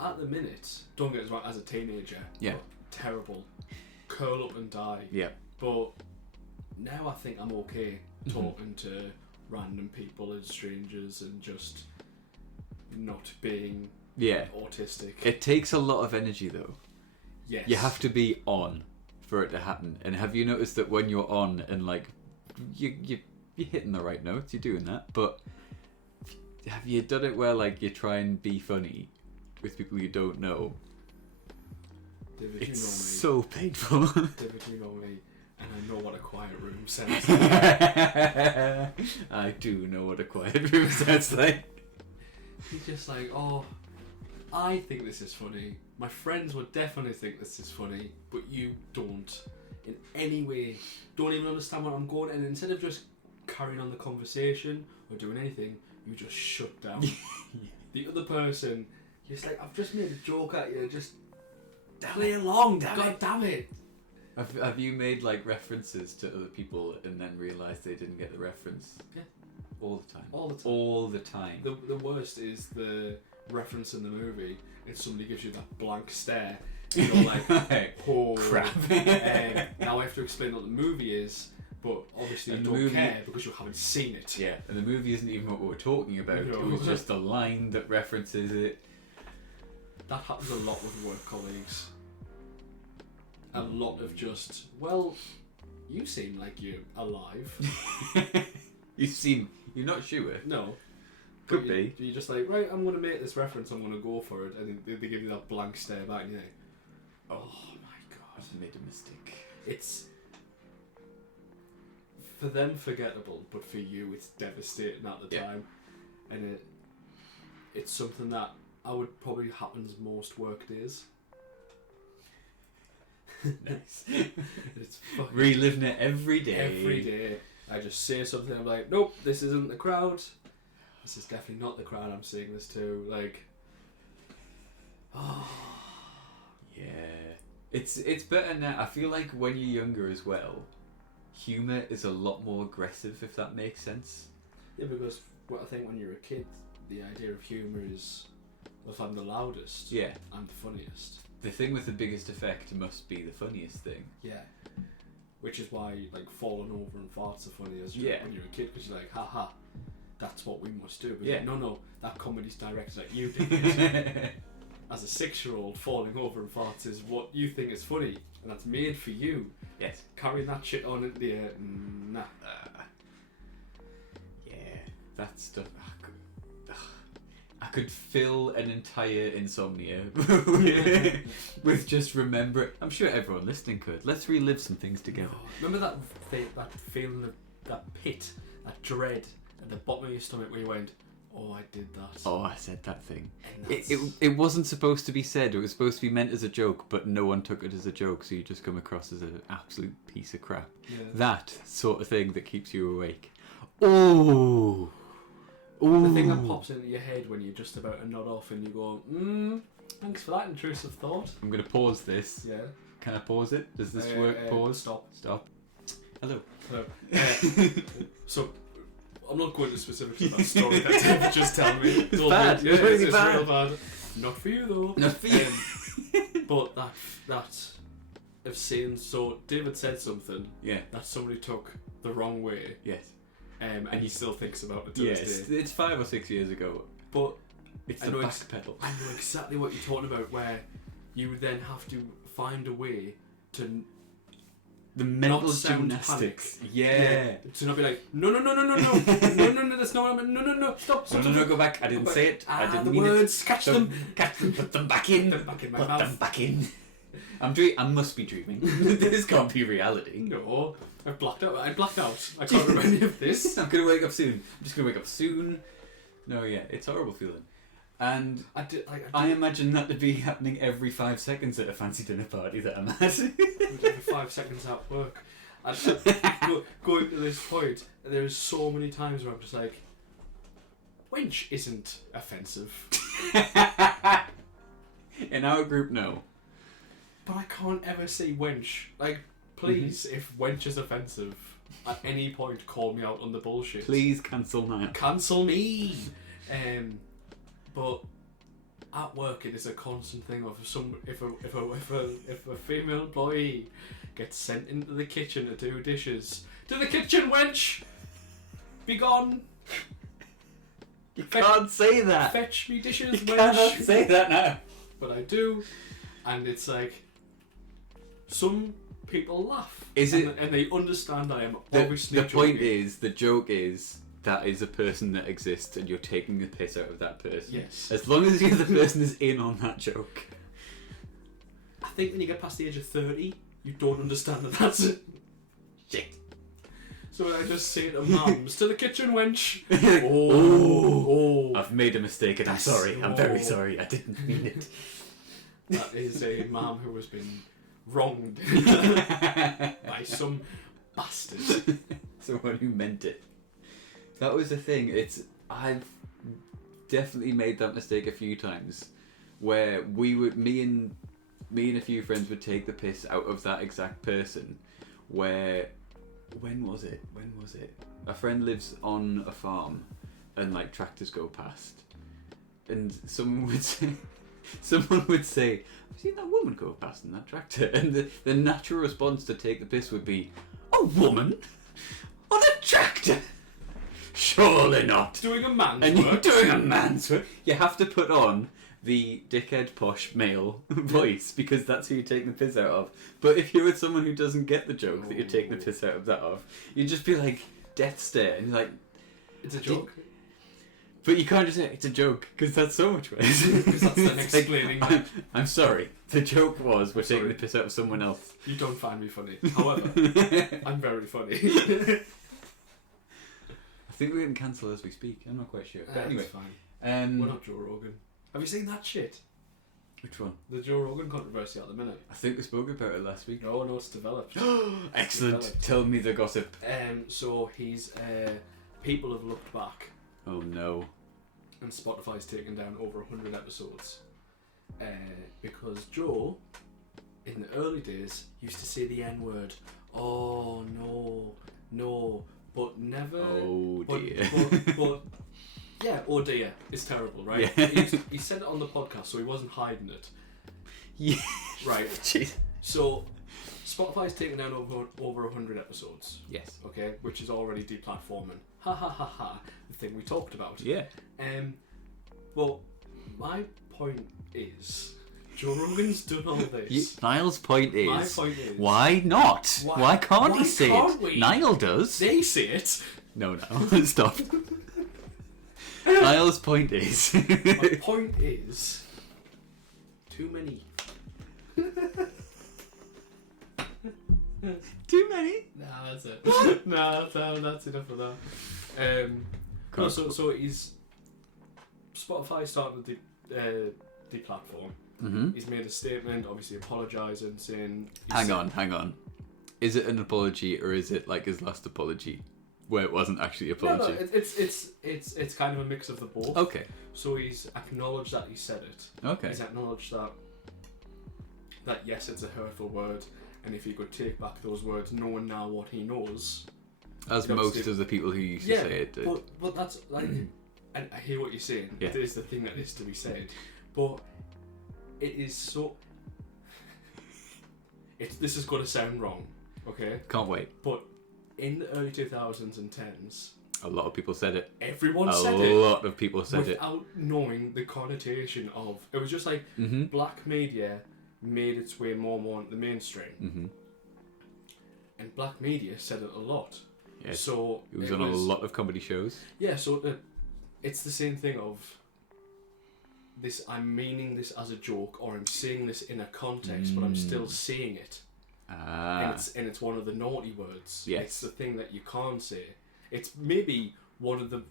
at the minute, don't get us wrong, as a teenager, terrible curl up and die. Yeah. But now I think I'm okay talking to random people and strangers and just not being autistic. It takes a lot of energy though. Yes. You have to be on for it to happen. And have you noticed that when you're on and like you're hitting the right notes, you're doing that, but have you done it where like you try and be funny with people you don't know? David, It's you know me. so painful. David, you know me, and I know what a quiet room sounds like. I do know what a quiet room sounds like. He's just like, oh, I think this is funny. My friends would definitely think this is funny, but you don't in any way. Don't even understand what I'm going. And instead of just carrying on the conversation or doing anything, you just shut down. The other person, you're just like, I've just made a joke at you. Just play along. God damn it. Have you made like references to other people and then realised they didn't get the reference? Yeah. All the time. All the time. All the time. The worst is the reference in the movie and somebody gives you that blank stare and you're like, oh crap. Now I have to explain what the movie is, but obviously And you the don't movie- care because you haven't seen it. Yeah, and the movie isn't even what we're talking about. No. It was just a line that references it. That happens a lot with work colleagues. A lot of just, well, you seem like you're alive. You're not sure. No. Could But be. You're just like, right, I'm going to make this reference, I'm going to go for it, and they give you that blank stare back and you're like, oh my god. I've made a mistake. It's for them forgettable, but for you it's devastating at the time, and it's something that I would probably happens most work days. Nice. It's fucking Reliving it every day. every day. I just say something. I'm like, nope, this isn't the crowd. This is definitely not the crowd I'm saying this to. Like, oh. Yeah. It's better now. I feel like when you're younger as well, humour is a lot more aggressive, if that makes sense. Yeah, because what I think when you're a kid, the idea of humour is, well, if I'm the loudest, Yeah. I'm the funniest. The thing with the biggest effect must be the funniest thing. Yeah. Which is why, like, falling over and farts are funny as Yeah. when you're a kid, because you're like, haha, that's what we must do. But Yeah. no, that comedy's directed at you, did As a 6-year-old, falling over and farts is what you think is funny, and that's made for you. Yes. Carrying that shit on into the air, nah. Yeah. That stuff. I could fill an entire insomnia with just remember. I'm sure everyone listening could. Let's relive some things together. Remember that feeling of that pit, that dread at the bottom of your stomach where you went, oh, I did that. Oh, I said that thing. And It wasn't supposed to be said. It was supposed to be meant as a joke, but no one took it as a joke, so you just come across as an absolute piece of crap. Yeah. That sort of thing that keeps you awake. Oh. The thing that pops into your head when you're just about to nod off and you go, thanks for that intrusive thought. I'm going to pause this. Yeah. Can I pause it? Does this work? Pause? Stop. Hello. Hello. So, I'm not going to specifics of that story that David just told me. It's all bad. good. It's Yeah, really it's bad. real bad. Not for you though. Not for you. But that of saying, so David said something Yeah. that somebody took the wrong way, Yes. and he still thinks about it to Yes. this day. It's 5 or 6 years ago. But It's I the know backpedal. I know exactly what you're talking about, where you would then have to find a way to The mental not sound gymnastics. panic. Yeah. to not be like, no, that's not what I meant, no, stop. No, go back. I didn't Go say back. it. I didn't the mean words, it. catch them. Catch them. Put them back in. Put them back in my Put mouth. them back in. I must be dreaming. This can't be reality. No, I blacked out. I can't remember any of this. I'm gonna wake up soon. I'm just gonna wake up soon. No, yeah, it's a horrible feeling. And I imagine that to be happening every 5 seconds at a fancy dinner party that I'm at. every 5 seconds at work. And going to this point, there's so many times where I'm just like, wench isn't offensive. In our group, no. But I can't ever say wench. Like, please, if wench is offensive, at any point call me out on the bullshit. Please cancel now. Cancel me! But at work it is a constant thing of if a female employee gets sent into the kitchen to do dishes. To the kitchen, wench! Be gone! You can't say that. Fetch me dishes, You wench! cannot say that now. But I do, and it's like some people laugh. Is it? And they understand I am The obviously point joking. is, the joke is that is a person that exists, and you're taking the piss out of that person. Yes. As long as the other person is in on that joke. I think when you get past the age of 30, you don't understand that that's it. Shit. So I just say to mums, to the kitchen, wench. Oh. I've made a mistake, and I'm That's- sorry. I'm very oh. sorry. I didn't mean it. That is a mum who has been wronged by some bastard. Someone who meant it. That was the thing. I've definitely made that mistake a few times, where me and a few friends would take the piss out of that exact person. Where, when was it? A friend lives on a farm, and like tractors go past, and someone would say, I've seen that woman go past in that tractor, and the natural response to take the piss would be, a woman on a tractor? Surely not. Doing a man's And work. you're doing a man's work. You have to put on the dickhead posh male voice, because that's who you take the piss out of. But if you're with someone who doesn't get the joke that you're taking the piss out of that of, you'd just be like, death stare, and you're like, It's a joke. but you can't just say it's a joke, because that's so much worse. Because that's then It's like, explaining I'm sorry. The joke was we're taking Sorry. the piss out of someone else. You don't find me funny. However, I'm very funny. I think we're getting cancelled as we speak. I'm not quite sure. But anyway, It's fine. We're um, not Joe Rogan. Have you seen that shit? which one? The Joe Rogan controversy at the minute. I think we spoke about it last week. No, it's developed. Excellent. developed. Tell me the gossip. So he's people have looked back, Oh no. and Spotify's taken down over 100 episodes because Joe, in the early days, used to say the N-word. Oh no, but never. Oh but, dear. but yeah, oh dear, it's terrible, right? Yeah. He said it on the podcast, so he wasn't hiding it, Yeah. right? Jeez. So Spotify's taken down over 100 episodes. Yes. Okay, which is already deplatforming. Ha ha ha ha. The thing we talked about. Yeah. Well, my point is, Joe Rogan's done all this. Niall's point is, My point is, why not? Why can't why he say can't it? we? Niall does. They say it. No, stop. Niall's point is. My point is, too many. Too many? Nah, that's it. Nah, that's enough of that. No, so he's Spotify started the deplatform. Mm-hmm. He's made a statement, obviously apologising, saying. Hang on. Is it an apology, or is it like his last apology, where it wasn't actually an No, apology? it's kind of a mix of the both. Okay. So he's acknowledged that he said it. Okay. He's acknowledged that yes, it's a hurtful word, and if he could take back those words, knowing now what he knows. As you know, most Steve- of the people who used to Yeah, say it did. but that's like, and I hear what you're saying. Yeah. It is the thing that is to be said, but it is so. This is going to sound wrong, okay? Can't wait. But in the early 2000s and 10s, A lot of people said it. everyone A said it lot of people said it. without knowing the connotation of. It was just like Mm-hmm. black media made its way more and more into the mainstream, Mm-hmm. and black media said it a lot. Yes. So It was on a lot of comedy shows. Yeah, so it's the same thing of this. I'm meaning this as a joke, or I'm saying this in a context, but I'm still saying it, Ah. and it's one of the naughty words. Yes. It's the thing that you can't say. It's maybe one of the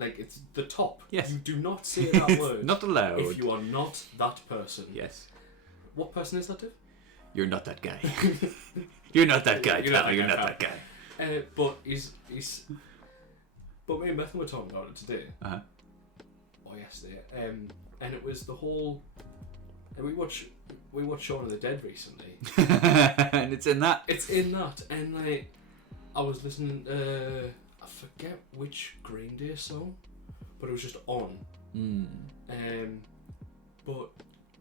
it's the top. Yes. You do not say that word Not allowed. if you are not that person. Yes. What person is that, Dave? You're not that guy. You're not that guy, You're not pal. that You're guy, not that guy. But he's. But me and Bethany were talking about it today. Uh-huh. Or yesterday. And it was the whole. And we watched Shaun of the Dead recently. And it's in that. It's in that, and like, I was listening. I forget which Green Day song, but it was just on. Mm. But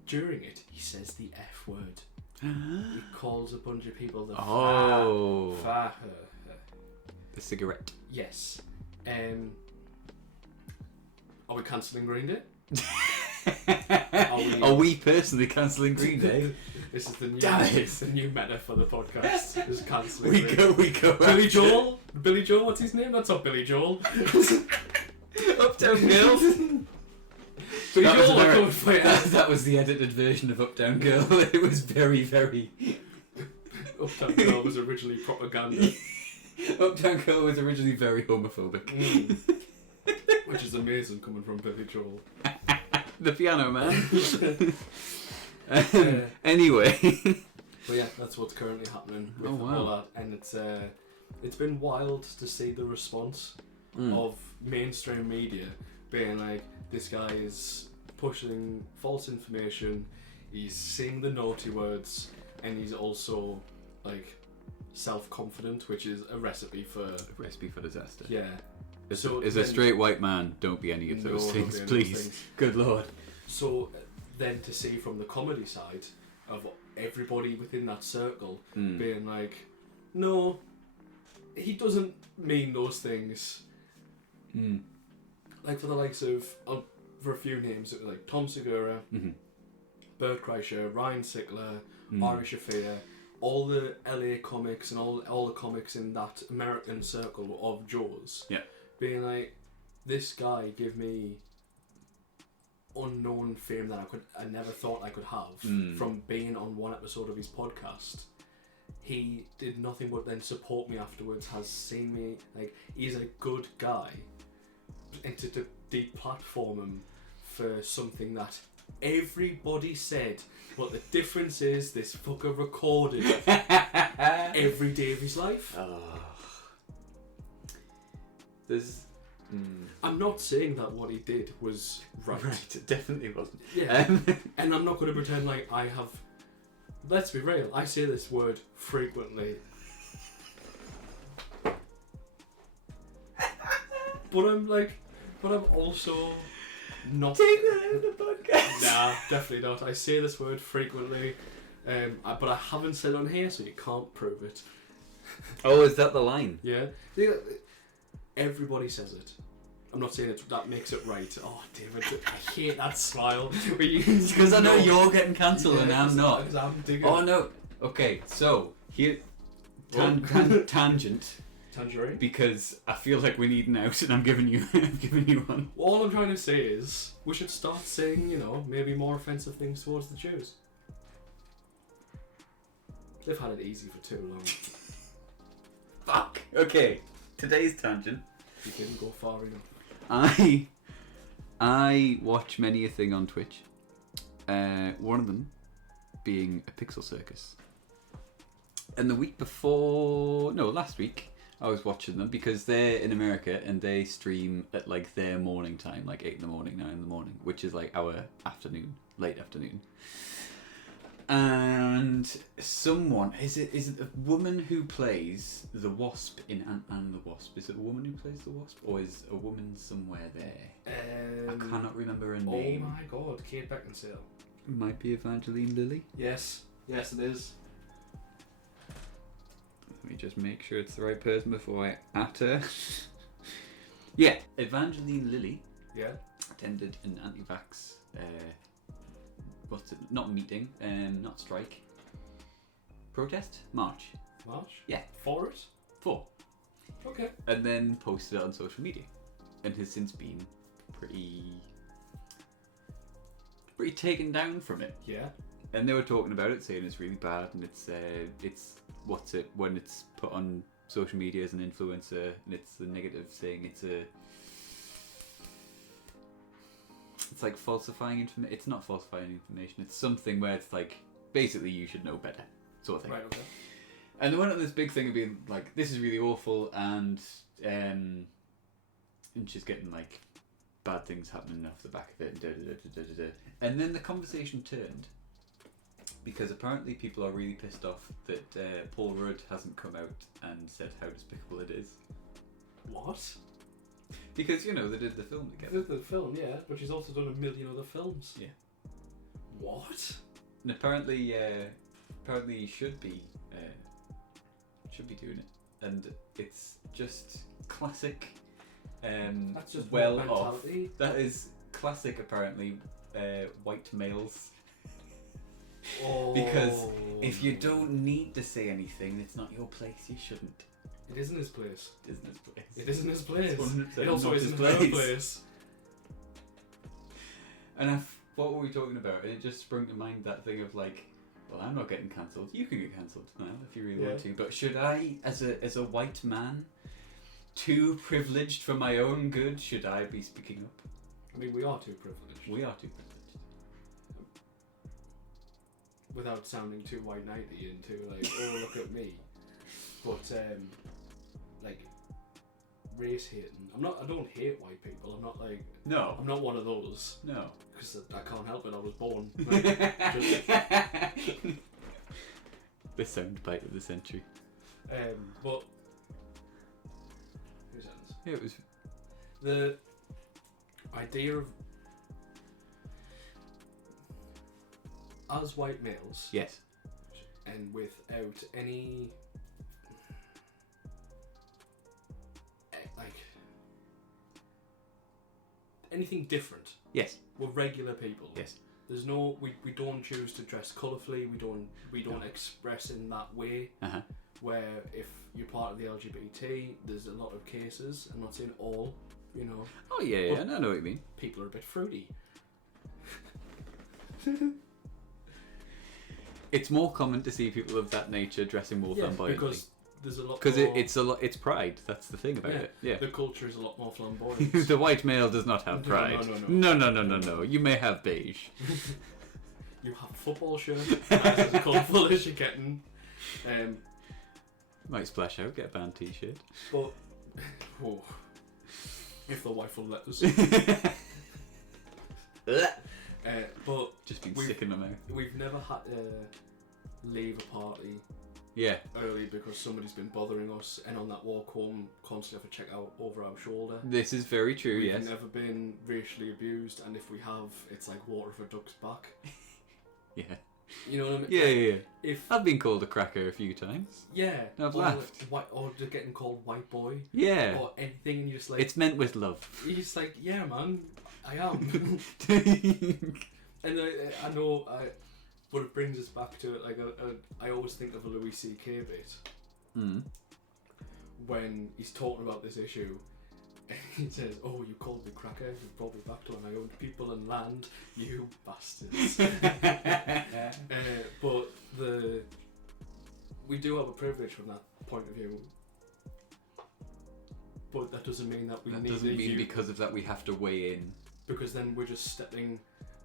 during it, he says the F word. He calls a bunch of people the fa. The cigarette. Yes. Are we cancelling Green Day? Are we personally cancelling Green Day? This is the new, Damn it. the new meta for the podcast. Is cancelling We Green go. Billy Joel? Billy Joel, what's his name? That's not Billy Joel. Uptown Girl. Billy That was Joel, a I very- come for you. that was the edited version of Uptown Girl. It was very, very. Uptown Girl was originally propaganda. Uptown Girl was originally very homophobic. Which is amazing coming from Billy Joel. The piano man. Anyway. But yeah, that's what's currently happening with Oh, wow. all that. And it's been wild to see the response of mainstream media being like, this guy is pushing false information, he's saying the naughty words, and he's also like self-confident, which is a recipe for disaster. yeah. As a straight white man, don't be any of those things, please. Good lord. So then to see from the comedy side of everybody within that circle being like, no, he doesn't mean those things. Like for the likes of, for a few names, it was like Tom Segura, Bert Kreischer, Ryan Sickler, Ari Shaffir, all the LA comics and all the comics in that American circle of Joe's. Yeah. Being like, this guy gave me unknown fame that I never thought I could have from being on one episode of his podcast. He did nothing but then support me afterwards, has seen me, like, he's a good guy. And to deplatform him for something that everybody said, but the difference is this fucker recorded every day of his life. There's. I'm not saying that what he did was right. Right, it definitely wasn't. Yeah. And I'm not going to pretend like I have. Let's be real, I say this word frequently. But I'm also not. Take that out of the podcast. Nah, definitely not. I say this word frequently, but I haven't said it on here, so you can't prove it. Oh, is that the line? Yeah. Everybody says it. I'm not saying that makes it right. Oh, David, I hate that smile. Because I know you're getting cancelled and I'm not. Because I'm digging. Oh no. Okay, so here, tangent. Tangerine. Because I feel like we need an out, and I'm giving you one. All I'm trying to say is we should start saying, maybe more offensive things towards the Jews. They've had it easy for too long. Fuck. Okay. Today's tangent. You didn't go far enough. I watch many a thing on Twitch. One of them being a Pixel Circus. And last week, I was watching them because they're in America and they stream at like their morning time, like 8 in the morning, 9 in the morning, which is like our afternoon, late afternoon. And someone, is it a woman who plays the Wasp in Ant-Man and the Wasp? Is it a woman who plays the Wasp, or is a woman somewhere there? I cannot remember her name. Oh my god, Kate Beckinsale. Might be Evangeline Lilly. Yes, it is. Let me just make sure it's the right person before I at her. Yeah, Evangeline Lilly. Yeah. Attended an anti-vax. Not meeting, not strike. Protest? March. Yeah. For it? 4. Okay. And then posted it on social media. And has since been pretty taken down from it. Yeah. And they were talking about it, saying it's really bad, and it's when it's put on social media as an influencer, and it's the negative saying it's like falsifying information. It's not falsifying information. It's something where it's like basically you should know better, sort of thing. Right. Okay. And they went on this big thing of being like, this is really awful, and she's getting like bad things happening off the back of it, and and then the conversation turned. Because apparently people are really pissed off that Paul Rudd hasn't come out and said how despicable it is. What? Because, they did the film together. The film, yeah, but she's also done a million other films. Yeah. What? And apparently you should be doing it, and it's just classic. That's just well what off. mentality. That is classic, apparently, white males. Oh. Because if you don't need to say anything, it's not your place. You shouldn't. It isn't his place. It isn't his place. It isn't his place. It's 100% It also not isn't his her place. place. And what were we talking about? And it just sprung to mind that thing of like, well, I'm not getting cancelled. You can get cancelled now if you really want to. But should I, as a white man, too privileged for my own good, should I be speaking up? I mean, we are too privileged. We are too privileged. Without sounding too white knighty and too like, oh look at me. But like race hating. I don't hate white people. I'm not like. No. I'm not one of those. No. Because I can't help it. I was born. Just, The soundbite of the century. but whose ends? Yeah, it was. The idea of as white males Yes. and without any like anything different. Yes. We're regular people. Yes. There's no we don't choose to dress colourfully. We don't express in that way. Uh-huh. Where if you're part of the LGBT, there's a lot of cases. I'm not saying all. You know, Oh yeah, But- I know what you mean. people are a bit fruity. It's more common to see people of that nature dressing more flamboyantly. because there's a lot. Because more, it's a lot. It's pride. That's the thing about yeah, it. Yeah. The culture is a lot more flamboyant. The white male does not have No, pride. no. No. You may have beige. You have a football shirt, that's as colourful as you're getting. Might splash out. Get a band T-shirt. But oh, if the wife will let us. But Just been We've- sick in the mouth. we've never had to leave a party Yeah. early because somebody's been bothering us, and on that walk home, constantly have to check out over our shoulder. This is very true. We've Yes. never been racially abused, and if we have, it's like water for a duck's back. Yeah. You know what I mean? Yeah. If I've been called a cracker a few times. yeah, I've or laughed. White, or just getting called white boy, Yeah. or anything, and you're just like, It's meant with love. you're just like, yeah, man, I am. And I know, but it brings us back to it. Like I always think of a Louis C.K. bit when he's talking about this issue, and he says, "Oh, you called me cracker. You brought me back to when I owned people and land. You bastards." But we do have a privilege from that point of view. But that doesn't mean that we That need doesn't mean you, because of that we have to weigh in. because then we're just stepping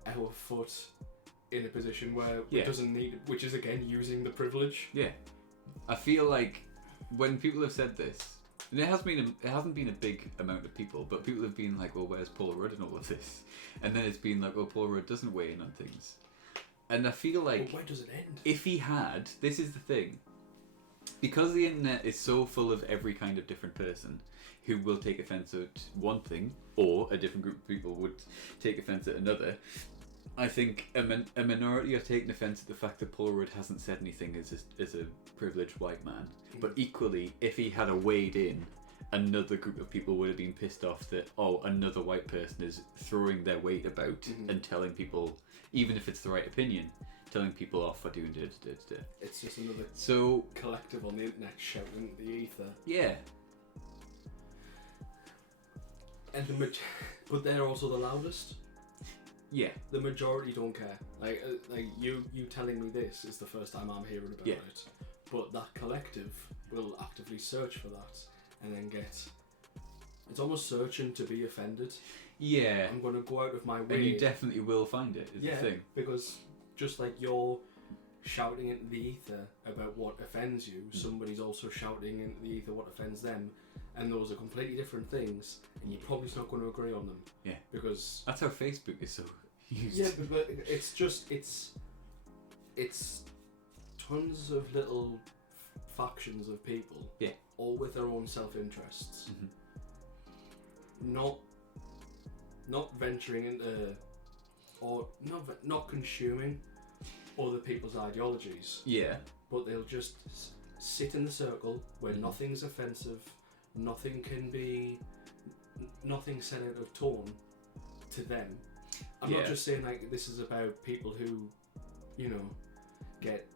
our foot in a position where Yeah. it doesn't need, which is again using the privilege. Yeah. I feel like when people have said this, and it hasn't been a big amount of people, but people have been like, well, where's Paul Rudd in all of this? And then it's been like, well, Paul Rudd doesn't weigh in on things. And I feel like But where does it end? if he had, this is the thing, because the internet is so full of every kind of different person who will take offence at one thing, or a different group of people would take offence at another, I think a minority are taking offence at the fact that Paul Rudd hasn't said anything as a privileged white man. But equally, if he had a weighed in, another group of people would have been pissed off that, oh, another white person is throwing their weight about and telling people, even if it's the right opinion, telling people off for doing it. It's just another So, collective on the internet shouting at the ether. yeah. And but they're also the loudest. Yeah. The majority don't care. Like you telling me this is the first time I'm hearing about Yeah. it. But that collective will actively search for that and then get. It's almost searching to be offended. Yeah. I'm going to go out of my way. And you definitely will find it, is the thing. Because just like you're shouting into the ether about what offends you, somebody's also shouting into the ether what offends them, and those are completely different things, and you're probably not going to agree on them. Yeah. Because That's how Facebook is so used. yeah, but it's just it's tons of little factions of people. Yeah. All with their own self-interests. Mhm. Not venturing into or not consuming other people's ideologies, Yeah. but they'll just sit in the circle where nothing's offensive, nothing's said out of tone to them. I'm not just saying like this is about people who, you know, get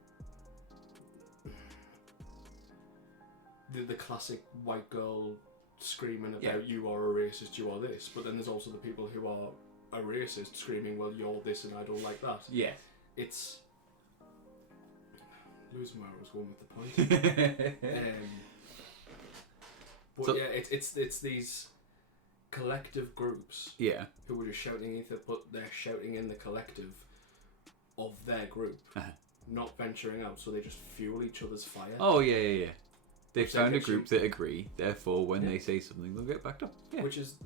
the classic white girl screaming about you are a racist, you are this, but then there's also the people who are a racist screaming, well, you're this and I don't like that. Yeah. It's losing where I was going with the point. But So- yeah, it's these collective groups who are just shouting either, but they're shouting in the collective of their group, not venturing out, so they just fuel each other's fire. Oh yeah. They've Which found a gets you- group that agree, therefore when they say something they'll get backed up. Yeah. Which is,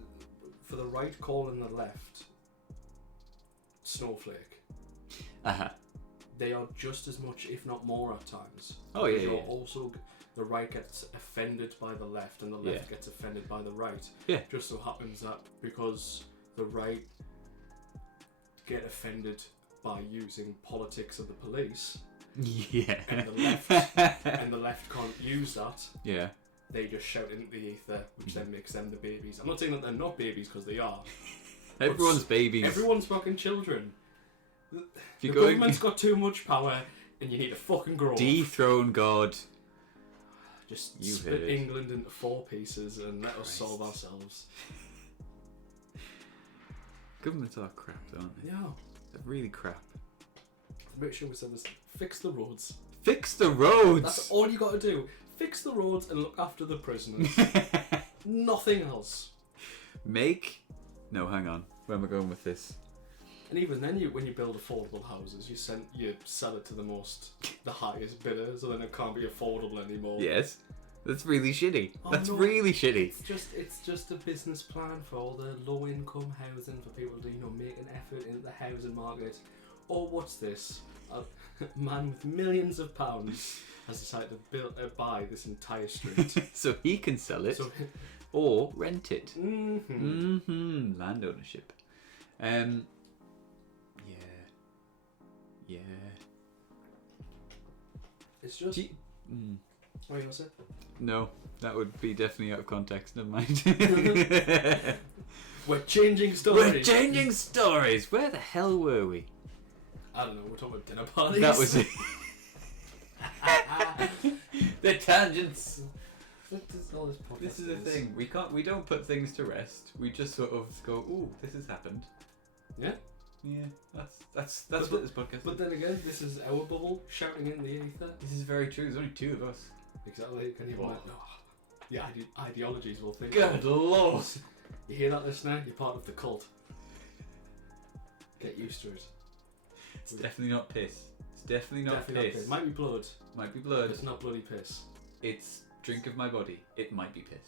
for the right calling the left snowflake, they are just as much, if not more at times. Oh, Because yeah. you're also, the right gets offended by the left and the left gets offended by the right. Yeah. Just so happens that because the right get offended by using politics of the police, Yeah. and the left can't use that, Yeah. they just shout into the ether, which then makes them the babies. I'm not saying that they're not babies, because they are. Everyone's babies. Everyone's fucking children. If The you're going government's got too much power, and you need to fucking grow up. dethrone God. Just You split heard it. England into 4 pieces and let us solve ourselves. Governments are crap, aren't they? Yeah. They're really crap. Make sure we said this. Fix the roads. Fix the roads. That's all you got to do. Fix the roads and look after the prisoners. Nothing else. No, hang on. Where am I going with this? And even then, when you build affordable houses, you sell it to the highest bidder, so then it can't be affordable anymore. Yes. That's really shitty. Oh, That's no. really shitty. It's just a business plan for all the low income housing for people to make an effort in the housing market. Or what's this? A man with millions of pounds has decided to buy this entire street. So he can sell it So, or rent it. mhm. Land ownership. Yeah. It's just. Gee- What are you gonna say? No, that would be definitely out of context. Never mind. We're changing stories. We're changing stories. Where the hell were we? I don't know. We're talking about dinner parties. That was it. The tangents. This is the thing. We don't put things to rest. We just sort of go, ooh, this has happened. Yeah. Yeah. That's But what this podcast But is. then again, this is our bubble shouting in the ether. This is very true. There's only 2 of us. Exactly. Can you imagine? The ideologies will think. Good lord. You hear that, listener? You're part of the cult. Get used to it. It's definitely not piss. It's definitely not piss. Might be blood. Might be But blood. it's not bloody piss. It's drink of my body. It might be piss.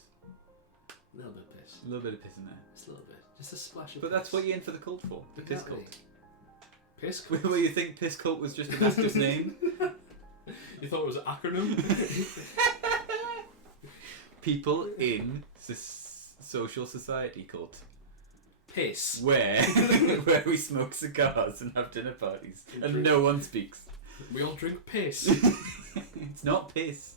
A little bit of piss. A little bit of piss in there. Just a little bit. Just a splash of But piss. that's what you're in for the cult for. The piss Exactly. cult. Piss cult? Well, you think piss cult was just an actor's name? You thought it was an acronym? People in social society cult. Piss. Where we smoke cigars and have dinner parties and drink- no one speaks. We all drink piss. It's not piss.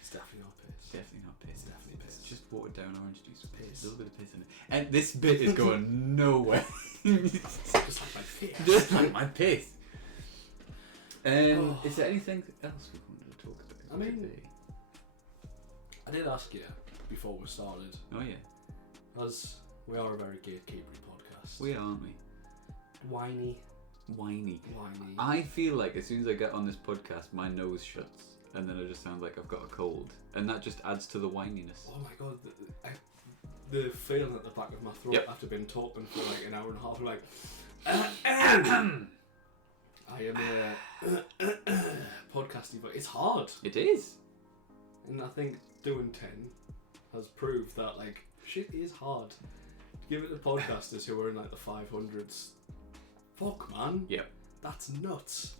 It's definitely not piss. Definitely not piss. It's definitely piss. It's just watered down orange juice with Piss. a little bit of piss in it. And this bit is going nowhere. Just like my piss. Just like my piss. Oh. Is there anything else we wanted to talk about? I mean- today? I did ask you before we started, Oh yeah, as we are a very gatekeepery podcast. we are, aren't we? Whiny. Whiny. Whiny. I feel like as soon as I get on this podcast, my nose shuts, and then I just sound like I've got a cold, and that just adds to the whininess. Oh my god, the feeling at the back of my throat Yep. after being talking for like an hour and a half, like, I am a podcasting, but it's hard. It is. And I think doing 10 has proved that, like, shit is hard. Give it to podcasters who are in, like, the 500s. Fuck, man. Yep. That's nuts.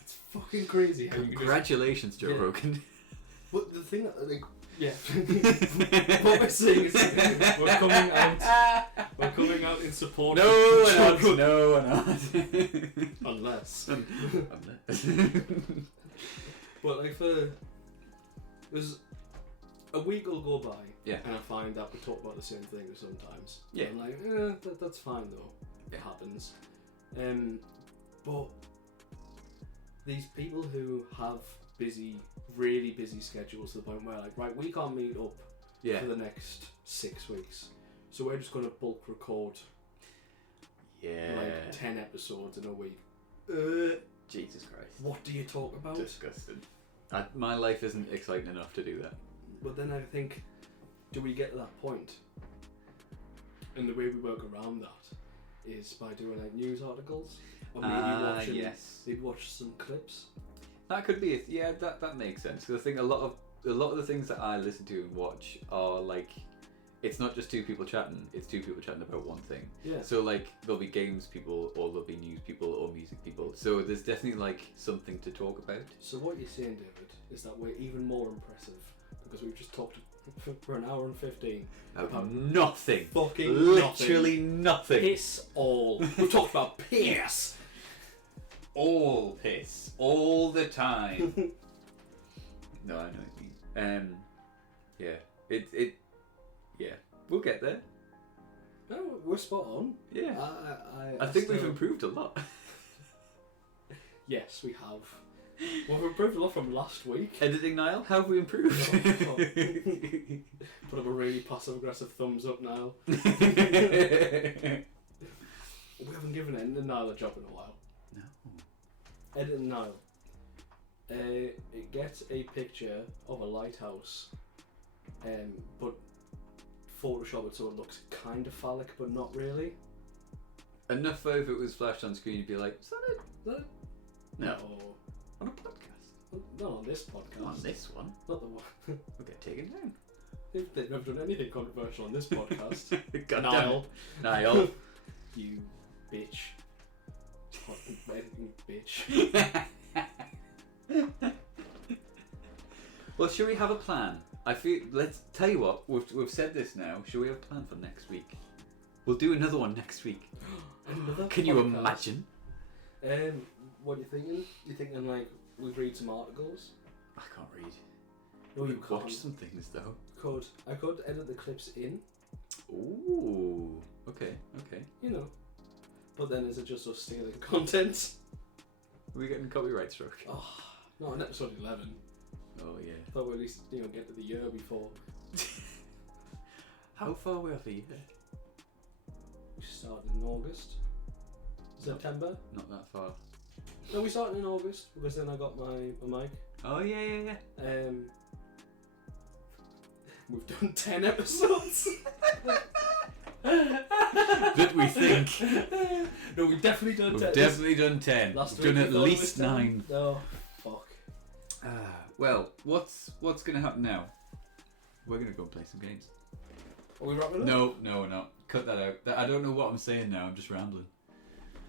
It's fucking crazy how you can just... Congratulations, Joe Yeah. Rogan. But the thing that, like, Yeah. What we're saying is we're coming out in support No, of we're Joe not. Rogan. No, we're not. Unless. Unless. But like there's a week will go by, Yeah. and I find that we talk about the same thing sometimes. Yeah. I'm like, that's fine though. It happens. But these people who have really busy schedules to the point where like, right, we can't meet up Yeah. for the next 6 weeks, so we're just going to bulk record Yeah. like 10 episodes in a week. Jesus Christ. What do you talk about? Disgusting. My life isn't exciting enough to do that. But then I think, do we get to that point? And the way we work around that is by doing like news articles, or maybe watching. Yes. They'd watch some clips. That could be it. Yeah, that makes sense. Because I think a lot of the things that I listen to and watch are like, it's not just two people chatting. It's two people chatting about one thing. Yeah. So like there'll be games people, or there'll be news people, or music people. So there's definitely like something to talk about. So what you're saying, David, is that we're even more impressive because we've just talked for an hour and 15 About nothing. fucking Literally nothing. Piss all. We've talked about piss. All piss. All the time. No, I know what you mean. Yeah. Yeah. We'll get there. No, we're spot on. Yeah. I I think we've still- improved a lot. Yes, we have. Well, we've improved a lot from last week. Editing, Niall, how have we improved? Put up a really passive aggressive thumbs up, Niall. We haven't given Editing Niall a job in a while. No. Editing Niall. It gets a picture of a lighthouse, but Photoshop it so it looks kind of phallic, but not really. Enough though, if it was flashed on screen, you'd be like, is that it? Is that it? No. Or- On a podcast. Not on this podcast. Not on this one. Not the one. We'll get taken down. They've never done anything controversial on this podcast. God Niall. damn it. Niall. You bitch. Fucking editing bitch. Well, should we have a plan? I feel. Let's tell you what. We've said this now. Should we have a plan for next week? We'll do another one next week. Another Can you podcast. imagine? What are you thinking? You thinking like we read some articles? I can't read. No, you Watch can't. some things though. I could edit the clips in, Ooh. Okay. Okay. you know. But then is it just us stealing content? Are we getting copyright struck? Oh, not on episode 11. Oh yeah. Thought we'd at least get to the year before. How far are we off a year? We started in August. September? Not that far. No, we started in August because then I got my mic. Oh yeah. We've done 10 episodes. That we think. No, we've definitely done 10. We've definitely done 10. Last We've week done we at thought it was least 10. 9. Oh, fuck. Well, what's gonna happen now? We're gonna go and play some games. Are we wrapping it up? No, we're not. Cut that out. I don't know what I'm saying now. I'm just rambling.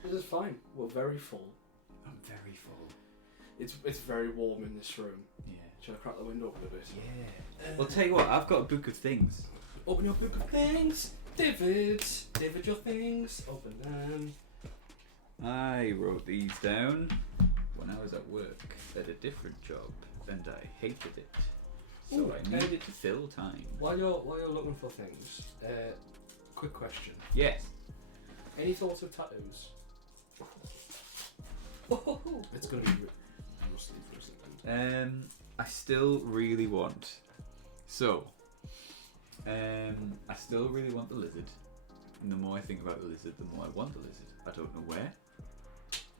This is fine. We're very full. I'm very full. It's very warm in this room. Yeah. Should I crack the window open a bit? Yeah. Well, tell you what. I've got a book of things. Open your book of things, David. David, your things. Open them. I wrote these down when I was at work at a different job, and I hated it. So Ooh, I needed to fill time. While you're looking for things, quick question. Yes. Any thoughts of tattoos? It's gonna be mostly for a second. I still really want. So, I still really want the lizard. And the more I think about the lizard, the more I want the lizard. I don't know where.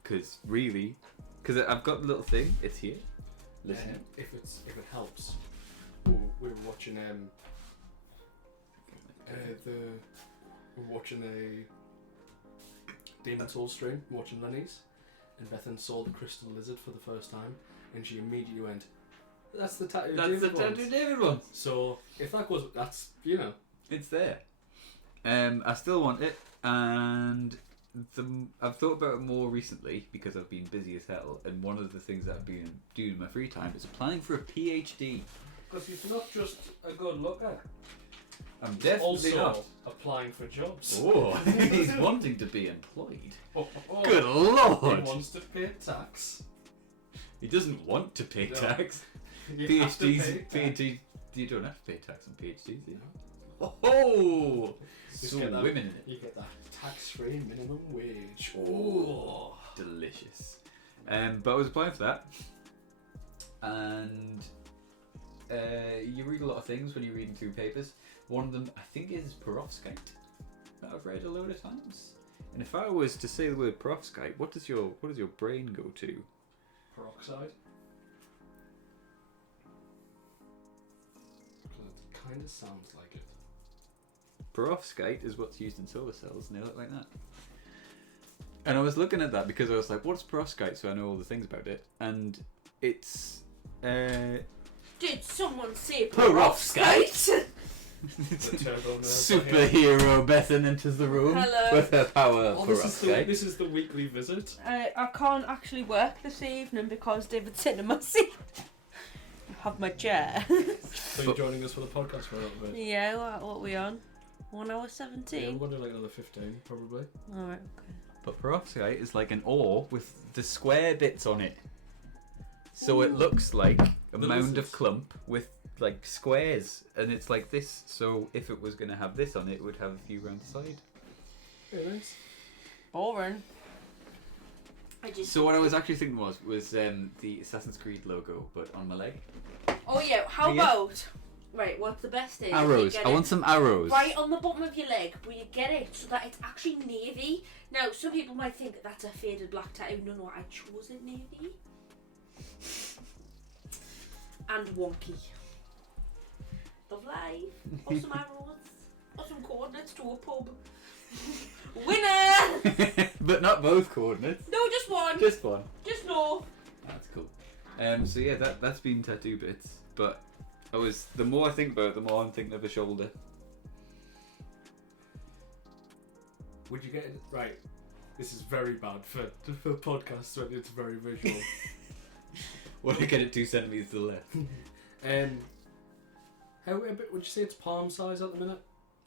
Because I've got the little thing. It's here. Listen. If it helps, we're watching we're watching a Demon Souls stream. We're watching Lenny's, and Bethan saw the crystal lizard for the first time, and she immediately went, "That's the tattoo." That's the David tattoo wants." David wants. So if that goes, that's It's there. I still want it, and I've thought about it more recently because I've been busy as hell. And one of the things that I've been doing in my free time is applying for a PhD. Because he's not just a good looker. I'm He's definitely also not. applying for jobs. Oh, he's wanting to be employed. Oh, Good lord! He wants to pay tax. He doesn't want to pay No. tax. You have to PhDs, pay tax. PhD, you don't have to pay tax on PhDs, do you? No. Oh, Just so get that- women in it. You get that tax-free minimum wage. Oh, delicious. But I was applying for that, and you read a lot of things when you're reading through papers. One of them, I think, is perovskite, that I've read a load of times. And if I was to say the word perovskite, what does your brain go to? Peroxide. It kind of sounds like it. Perovskite is what's used in solar cells, nail it like that. And I was looking at that because I was like, what's perovskite? So I know all the things about it. And it's... Did someone say Perovskite? The turbo nerds Superhero Bethan enters the room Hello. with her power Oh, perovskite. this is the weekly visit. I can't actually work this evening because David's sitting in my seat. I have my chair. So you're joining us for the podcast for a little bit. Yeah, what are we on? 1 hour Yeah, 17? we're going to do like another 15, probably. Alright, okay. But perovskite is like an ore with the square bits on it. So it looks like a The mound of lizards. clump with like squares, and it's like this. So if it was going to have this on it, it would have a few round the side. Very nice. Boring. I just. So what I was actually thinking was the Assassin's Creed logo, but on my leg. Oh yeah, how Yeah. about. Right, what's the best thing? Arrows. I want some arrows. Right on the bottom of your leg, where you get it so that it's actually navy. Now, some people might think that's a faded black tattoo. No, I chose it navy. And wonky. Love life. Or some arrows. Or some coordinates to a pub. Winner! But not both coordinates. No, just one. Just one. Just no. That's cool. So yeah, that's been tattoo bits. But the more I think about it, the more I'm thinking of a shoulder. Would you get it? Right. This is very bad for podcasts when it's very visual. Want to get it 2 centimeters to the left? How would you say it's palm size at the minute?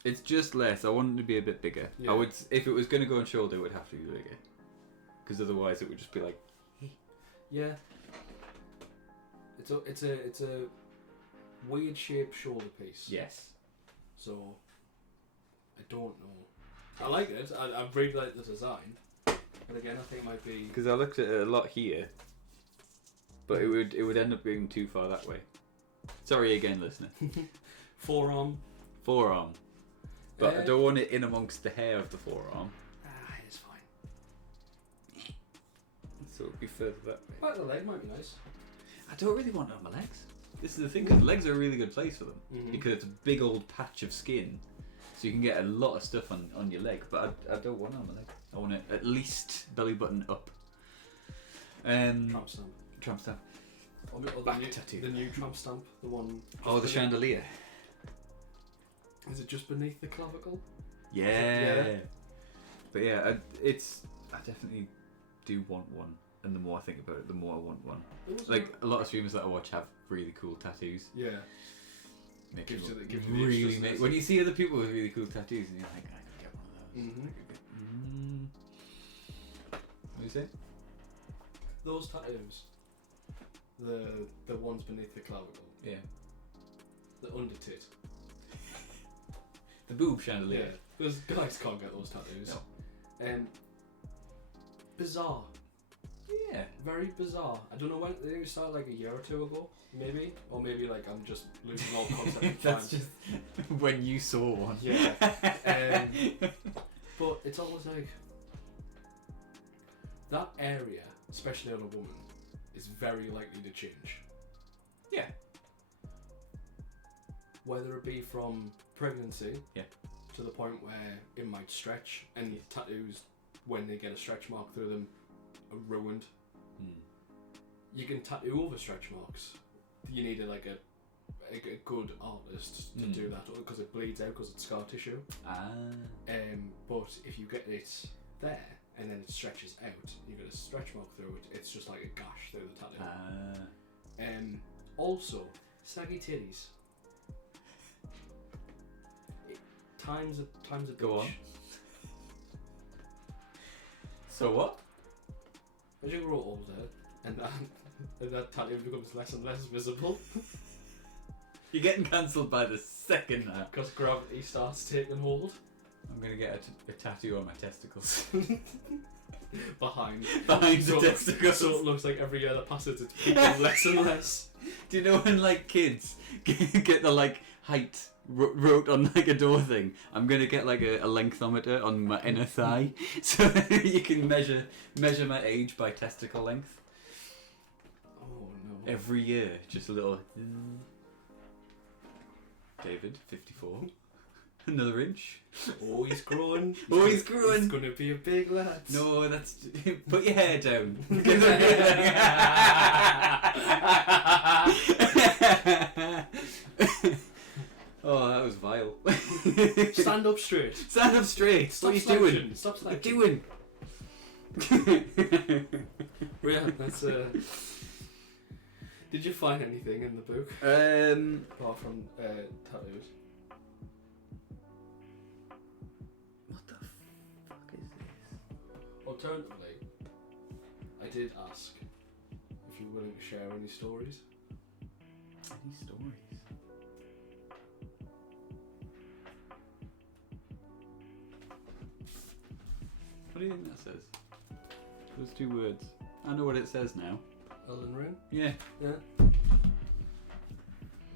It's just less. I want it to be a bit bigger. Yeah. I would, if it was going to go on shoulder, it would have to be bigger. Because otherwise, it would just be like. Yeah. It's a weird shaped shoulder piece. Yes. So I don't know. I like it. I really like the design. But again, I think it might be. Because I looked at it a lot here, but it would end up being too far that way. Sorry again, listener. Forearm. Forearm. But I don't want it in amongst the hair of the forearm. It's fine. So it'd be further that way. But the leg might be nice. I don't really want it on my legs. This is the thing, because legs are a really good place for them. Mhm. Because it's a big old patch of skin. So you can get a lot of stuff on your leg. But I don't want it on my leg. I want it at least belly button up. Tramp stamp. Tramp stamp. Or the Back new, tattoo. The new tramp stamp. The one. Oh, the beneath- chandelier. Is it just beneath the clavicle? Yeah. But yeah, I definitely do want one. And the more I think about it, the more I want one. Like, a lot of streamers that I watch have really cool tattoos. Yeah. Make Gives you you look the- gives you the itch, really doesn't make, it? when you see other people with really cool tattoos, and you're like, I could get one of those. Mhm. What do you say? Those tattoos. The ones beneath the clavicle. Yeah. The under tit. The boob chandelier. Yeah. Because guys can't get those tattoos. No. Bizarre. Yeah. Very bizarre. I don't know when they started, like a year or two ago, maybe, or maybe like I'm just losing all concept of time. That's just when you saw one. Yeah. But it's almost like that area, especially on a woman, is very likely to change. Yeah. Whether it be from pregnancy, Yeah. to the point where it might stretch, and tattoos, when they get a stretch mark through them, are ruined. You can tattoo over stretch marks. You need a good artist to do that, because it bleeds out because it's scar tissue. But if you get it there and then it stretches out, you get a stretch mark through it. It's just like a gash through the tattoo. Also, Saggy titties. Times a Go on. bitch. So what? As you grow older, and that tattoo becomes less and less visible, You're getting cancelled by the second now. because gravity starts taking hold I'm gonna get a tattoo on my testicles. behind. Behind so, the testicles. So it looks like every year that passes, it's becoming less and less. Do you know when like kids get the like height wrote on like a door thing? I'm gonna get like a lengthometer on my inner thigh, so you can measure my age by testicle length. Oh no. Every year, just a little. David, 54. Another inch. Oh, he's growing. Oh, he's growing. He's gonna be a big lad. No, that's. Put your hair down. Oh, that was vile. Stand up straight. Stand up straight. Stop what are you doing? slouching. Stop What are slouching. you doing? Yeah, that's Did you find anything in the book apart from tattoos? What the fuck is this? Alternatively, I did ask if you were willing to share any stories. Any stories? What do you think that says? Those two words. I know what it says now. Elden Ring? Yeah. Yeah.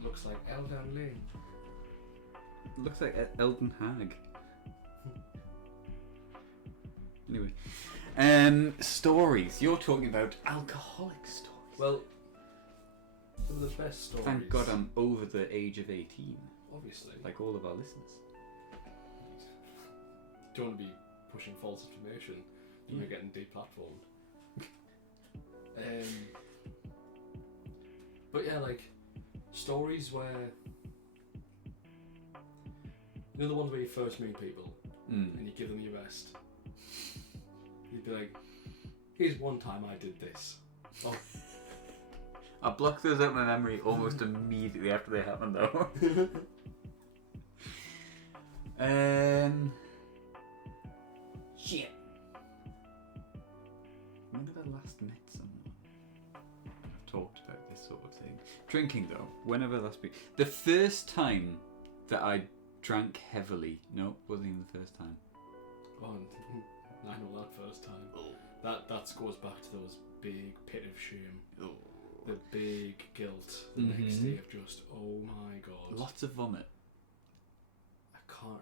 Looks like Elden Ring. Looks like Elden Hag. Anyway. Stories. You're talking about alcoholic stories. Well, some of the best stories. Thank God I'm over the age of 18. Obviously. Like all of our listeners. Don't want to be pushing false information when you're getting deplatformed. But yeah, like stories where you know the ones where you first meet people and you give them your best. You'd be like, "Here's one time I did this." Oh, I blocked those out of my memory almost immediately after they happened, though. Shit. When have I last met someone? I've talked about this sort of thing. Drinking, though. When have I last been? The first time that I drank heavily. No, wasn't even the first time. oh, I know that first time. That goes back to those big pit of shame. Oh. The big guilt the next day of just, oh my god. Lots of vomit. I can't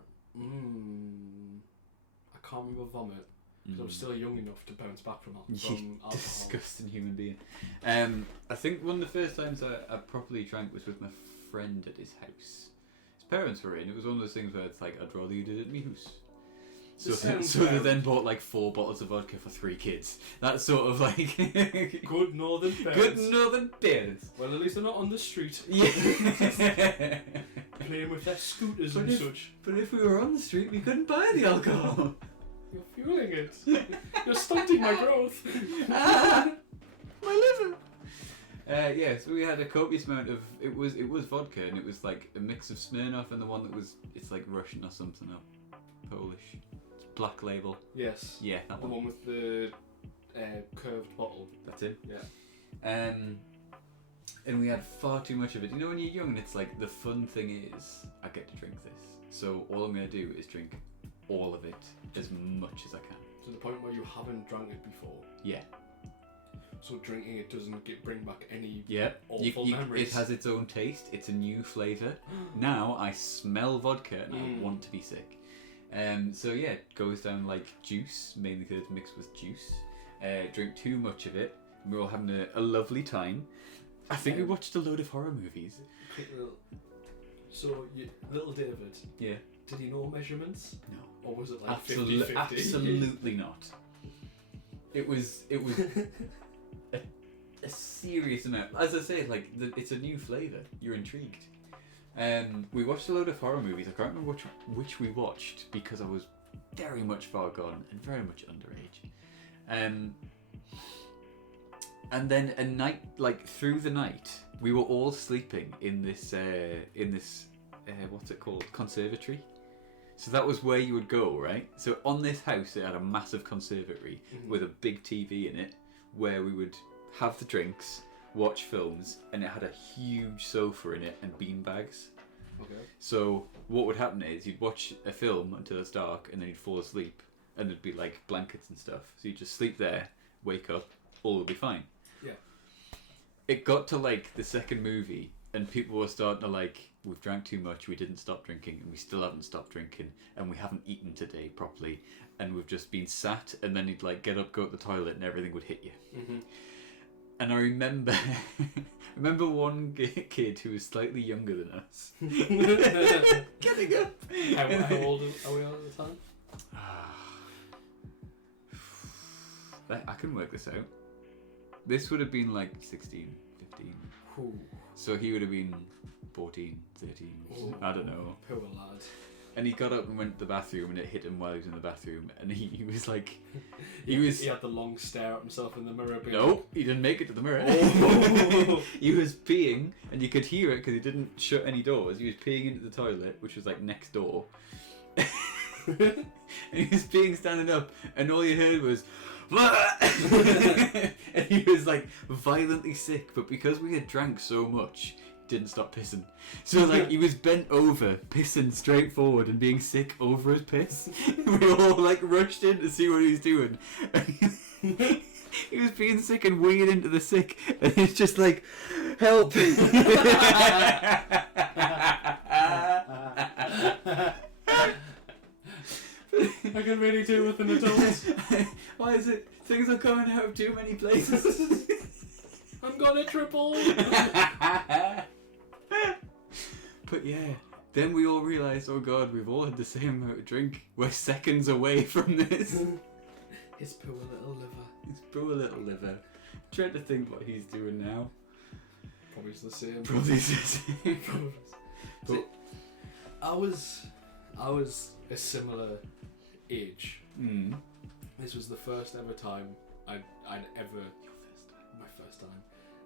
remember vomit because I was still young enough to bounce back from alcohol. Disgusting human being. I think one of the first times I properly drank was with my friend at his house. His parents were in. It was one of those things where it's like, I'd rather you did it at my house. So they then bought like 4 bottles of vodka for 3 kids. That's sort of like Good northern parents. good northern parents. Well, at least they're not on the street Yeah. playing with their scooters But and if- such. But if we were on the street, we couldn't buy the alcohol. You're fueling it. You're stunting my growth. My liver. Yeah, so we had a copious amount of it was vodka, and it was like a mix of Smirnoff and the one that was it's like Russian or something or Polish. It's Black Label. Yes. Yeah, that The one. one with the curved bottle. That's it. Yeah. And we had far too much of it. You know when you're young and it's like the fun thing is I get to drink this. So all I'm gonna do is drink all of it as much as I can. To the point where you haven't drunk it before. Yeah. So drinking it doesn't bring back any Yeah. awful memories. It has its own taste. It's a new flavour. Now I smell vodka and I want to be sick. So yeah, it goes down like juice, mainly because it's mixed with juice. Drink too much of it. And we're all having a lovely time. I think we watched a load of horror movies. Quick little- So, little David, Yeah. did he know measurements? No. Or was it like 50-50? Absolutely not. It was a serious amount. As I say, like it's a new flavour. You're intrigued. We watched a load of horror movies. I can't remember which we watched because I was very much far gone and very much underage. And then a night, like through the night, we were all sleeping in this what's it called, conservatory. So that was where you would go, right? So on this house, it had a massive conservatory with a big TV in it, where we would have the drinks, watch films, and it had a huge sofa in it and beanbags. Okay. So what would happen is you'd watch a film until it's dark, and then you'd fall asleep, and there'd be like blankets and stuff. So you'd just sleep there, wake up, all would be fine. Yeah. It got to like the second movie, and people were starting to like, we've drank too much, we didn't stop drinking, and we still haven't stopped drinking, and we haven't eaten today properly, and we've just been sat, and then you'd like get up, go to the toilet, and everything would hit you. Mm-hmm. And I remember, one kid who was slightly younger than us getting up. How old are we at the time? I can work this out. This would have been like 16, 15. Ooh. So he would have been 14, 13, Ooh. I don't know. Poor lad. And he got up and went to the bathroom, and it hit him while he was in the bathroom, and he was like, He had the long stare at himself in the mirror. No, he didn't make it to the mirror. Oh. He was peeing, and you could hear it because he didn't shut any doors. He was peeing into the toilet, which was like next door. And he was peeing standing up, and all you heard was, and he was like violently sick. But because we had drank so much, he didn't stop pissing. So like he was bent over, pissing straight forward, and being sick over his piss. We all like rushed in to see what he was doing. He was being sick and weeing into the sick, and he's just like, help. I can really do with an adult. Why is it things are coming out of too many places? I'm gonna triple. But yeah, then we all realised, oh god, we've all had the same amount of drink. We're seconds away from this. His poor little liver. His poor little liver. Trying to think what he's doing now. Probably the same. Probably the same. But I was a similar age. Mm. This was the first ever time I'd ever. My first time.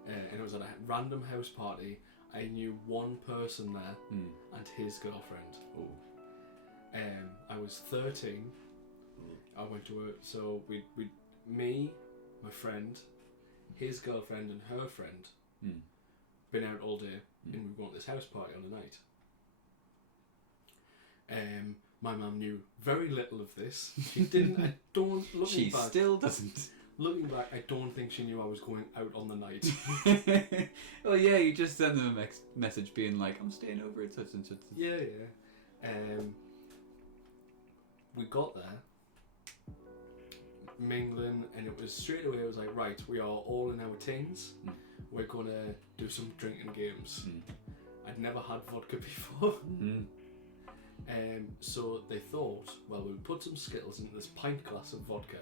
And it was at a random house party. I knew one person there and his girlfriend. Oh. I was 13. I went to work, so me, my friend, his girlfriend and her friend, been out all day, and we were going to this house party on the night. My mum knew very little of this. She didn't. I don't. Looking She back, still doesn't. Looking back, I don't think she knew I was going out on the night. Well, yeah, you just send them a message being like, I'm staying over at such and such. Yeah. We got there, mingling, and it was straight away. It was like, right, we are all in our teens. We're gonna do some drinking games. I'd never had vodka before. So they thought, well, we'll put some Skittles into this pint glass of vodka.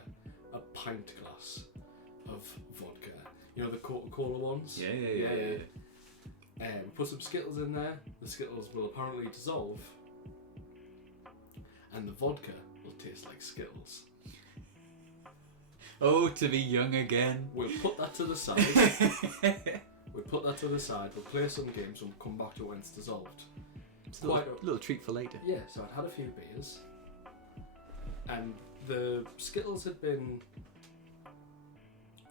A pint glass of vodka. You know the Coca-Cola ones? Yeah. We put some Skittles in there. The Skittles will apparently dissolve. And the vodka will taste like Skittles. Oh, to be young again. We'll put that to the side. We'll play some games and we'll come back to it when it's dissolved. It's a little treat for later. Yeah, so I'd had a few beers. And the Skittles had been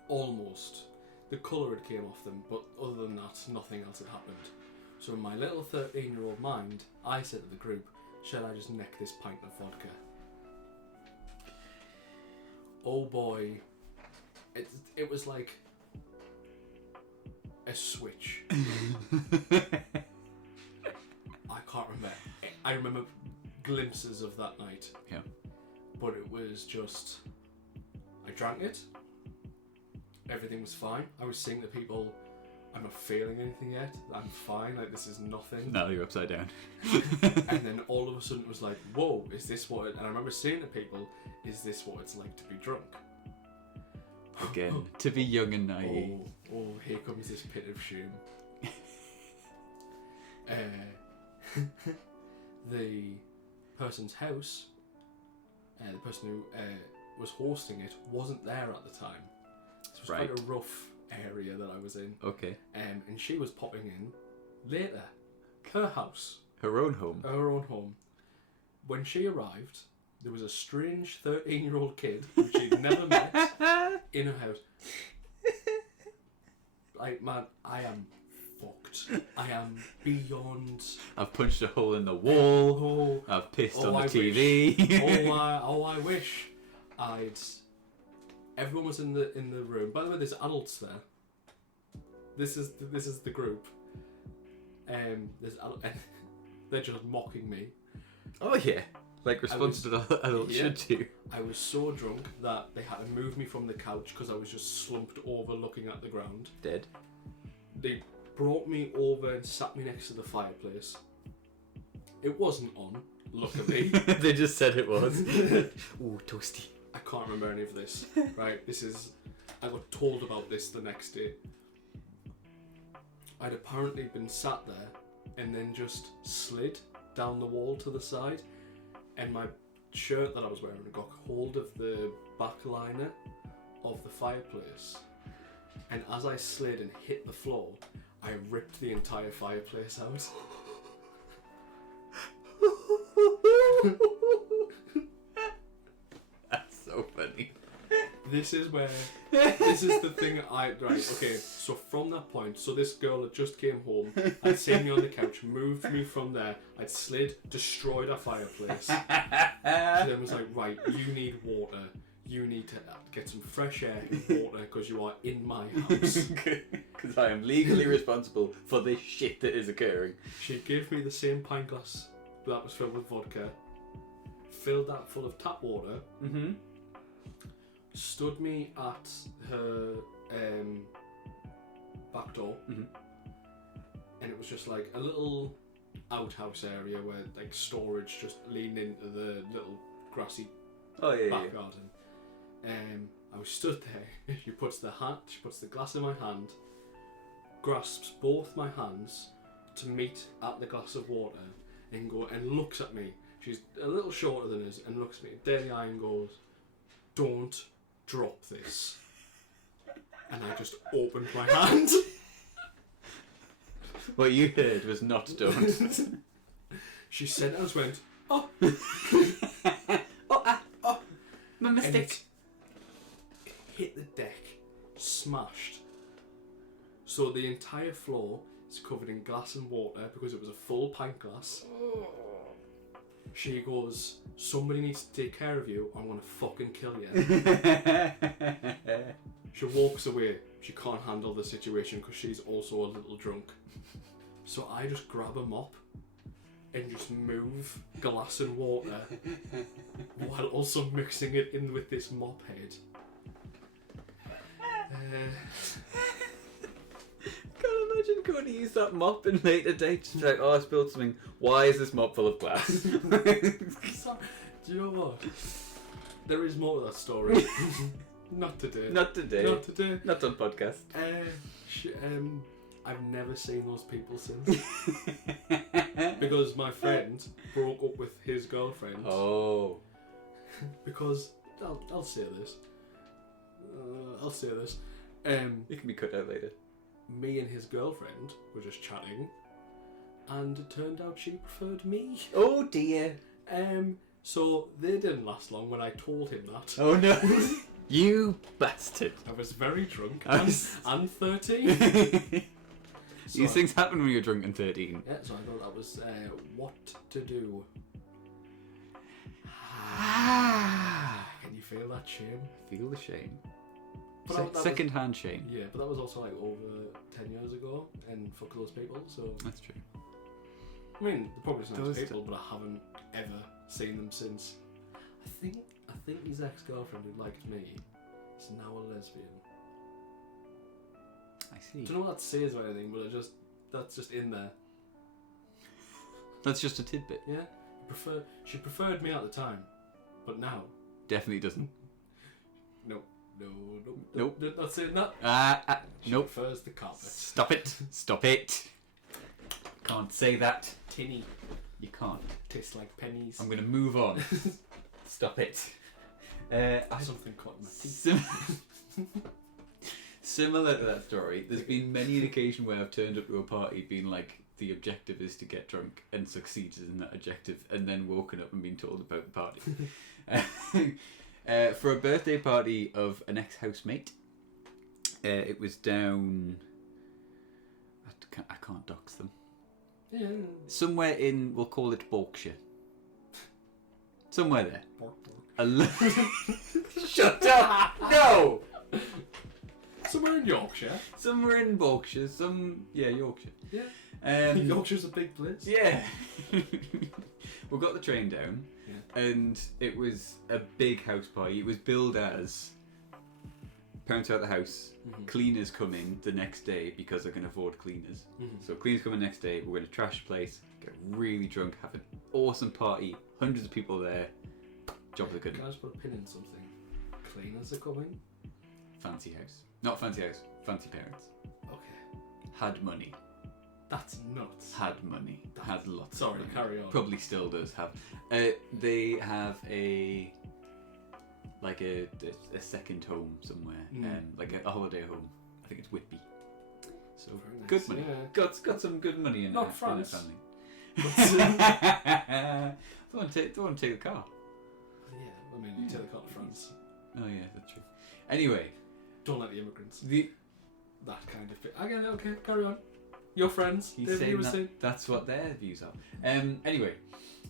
almost... The colour had came off them, but other than that, nothing else had happened. So in my little 13-year-old mind, I said to the group, shall I just neck this pint of vodka? Oh boy. It was like a switch. I can't remember. I remember glimpses of that night. Yeah. But it was just... I drank it. Everything was fine. I was saying to people, I'm not feeling anything yet. I'm fine. Like, this is nothing. Now you're upside down. And then all of a sudden it was like, whoa, is this what... And I remember saying to people, is this what it's like to be drunk? Again, to be young and naive. Oh, here comes this pit of shame. The person's house, the person who was hosting it, wasn't there at the time. So it was quite a rough area that I was in. Okay. And she was popping in later. Her house. Her own home. Her own home. When she arrived, there was a strange 13-year-old kid who she'd never met in her house. Like, man, I am fucked. I am beyond. I've punched a hole in the wall. Oh, I've pissed oh, on the I TV. I wish I'd. Everyone was in the room. By the way, there's adults there. This is the group. There's they're just mocking me. Oh yeah, like responsible adults should do. I was so drunk that they had to move me from the couch because I was just slumped over looking at the ground. Dead. They brought me over and sat me next to the fireplace. It wasn't on, luckily. They just said it was. Ooh, toasty. I can't remember any of this. Right, I got told about this the next day. I'd apparently been sat there and then just slid down the wall to the side, and my shirt that I was wearing got hold of the back liner of the fireplace, and as I slid and hit the floor, I ripped the entire fireplace out. That's so funny. This is the thing right, okay, so from that point, so this girl had just came home, I'd seen me on the couch, moved me from there, I'd slid, destroyed our fireplace. She then was like, right, you need water, you need to get some fresh air and water because you are in my house. Because I am legally responsible for this shit that is occurring. She gave me the same pint glass that was filled with vodka, filled that full of tap water, stood me at her back door, and it was just like a little outhouse area where like storage just leaned into the little grassy back garden. I was stood there. She puts the glass in my hand, grasps both my hands to meet at the glass of water, and looks at me. She's a little shorter than us, and looks at me dead in the eye and goes, "Don't drop this." And I just opened my hand. What you heard was not don't. She said, I just went, "Oh." My mistake. It hit the deck, smashed. So the entire floor is covered in glass and water because it was a full pint glass. She goes, "Somebody needs to take care of you. I'm gonna fucking kill you." She walks away. She can't handle the situation because she's also a little drunk. So I just grab a mop and just move glass and water while also mixing it in with this mop head. Can't imagine going to use that mop in later dates. Just like, oh, I spilled something. Why is this mop full of glass? Do you know what? There is more to that story. Not today. Not today. Not today. Not on podcast. I've never seen those people since. Because my friend broke up with his girlfriend. Oh. Because I'll say this. It can be cut out later. Me and his girlfriend were just chatting, and it turned out she preferred me. Oh dear. So they didn't last long when I told him that. Oh no. You bastard. I was very drunk and 13. These things happen when you're drunk and 13. Yeah, so I thought that was what to do. Can you feel that shame? Feel the shame. But that was- Second-hand shame. Yeah, but that was also like over 10 years ago, and fuck those people, so... That's true. I mean, they're probably nice Those people, but I haven't ever seen them since. I think his ex-girlfriend who liked me is now a lesbian. I see. I don't know what that says or anything, but that's just in there. That's just a tidbit. Yeah? She preferred me at the time, but now... Definitely doesn't. Nope. Nope. Not saying that. She Nope. prefers the carpet. Stop it. Stop it. Can't say that. Tinny. You can't. Tastes like pennies. I'm going to move on. Stop it. Something caught in my teeth. Similar to that story, there's been many an occasion where I've turned up to a party being like, the objective is to get drunk, and succeeded in that objective, and then woken up and been told about the party. For a birthday party of an ex-housemate, it was down... I can't dox them. Yeah. Somewhere in, we'll call it Berkshire. Somewhere there. Shut up! No! Somewhere in Yorkshire. Somewhere in Berkshire. Yorkshire. Yeah. Yorkshire's a big place. Yeah. We got the train down, and it was a big house party. It was billed as parents out the house, cleaners come in the next day because they can afford cleaners. So cleaners come in next day, we're going to trash the place, get really drunk, have an awesome party, hundreds of people there, jobs are good. Can I just put a pin in something? Cleaners are coming? Fancy house. Not fancy house, fancy parents. Okay. Had money. That's nuts. Had money. Had lots Sorry, of money. carry on. Probably still does have. They have a second home somewhere, like a holiday home. I think it's Whitby. So Very nice, good money. yeah. Got some good money in Not in France. family. Don't want to take the car. Yeah, I mean, you take the car to France. Oh yeah, that's true. Anyway, Don't let the immigrants. that Kind of bit. Again, okay, carry on. Your friends. he's David, you were saying saying? that's what their views are. Anyway,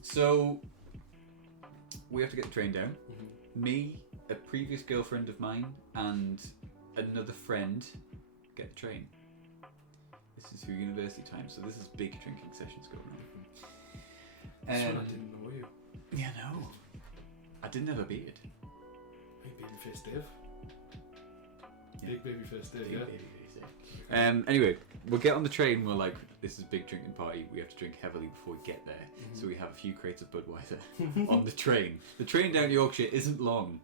so we have to get the train down. Me, a previous girlfriend of mine, and another friend get the train. This is through university time, so this is big drinking sessions going on. That's when I didn't know you. Yeah, no. I didn't have a beard. Big baby face Dave. Yeah. Big baby face Dave, Big yeah. baby face, yeah. Anyway, we'll get on the train. We're like, this is a big drinking party. We have to drink heavily before we get there. So we have a few crates of Budweiser on the train. The train down to Yorkshire isn't long.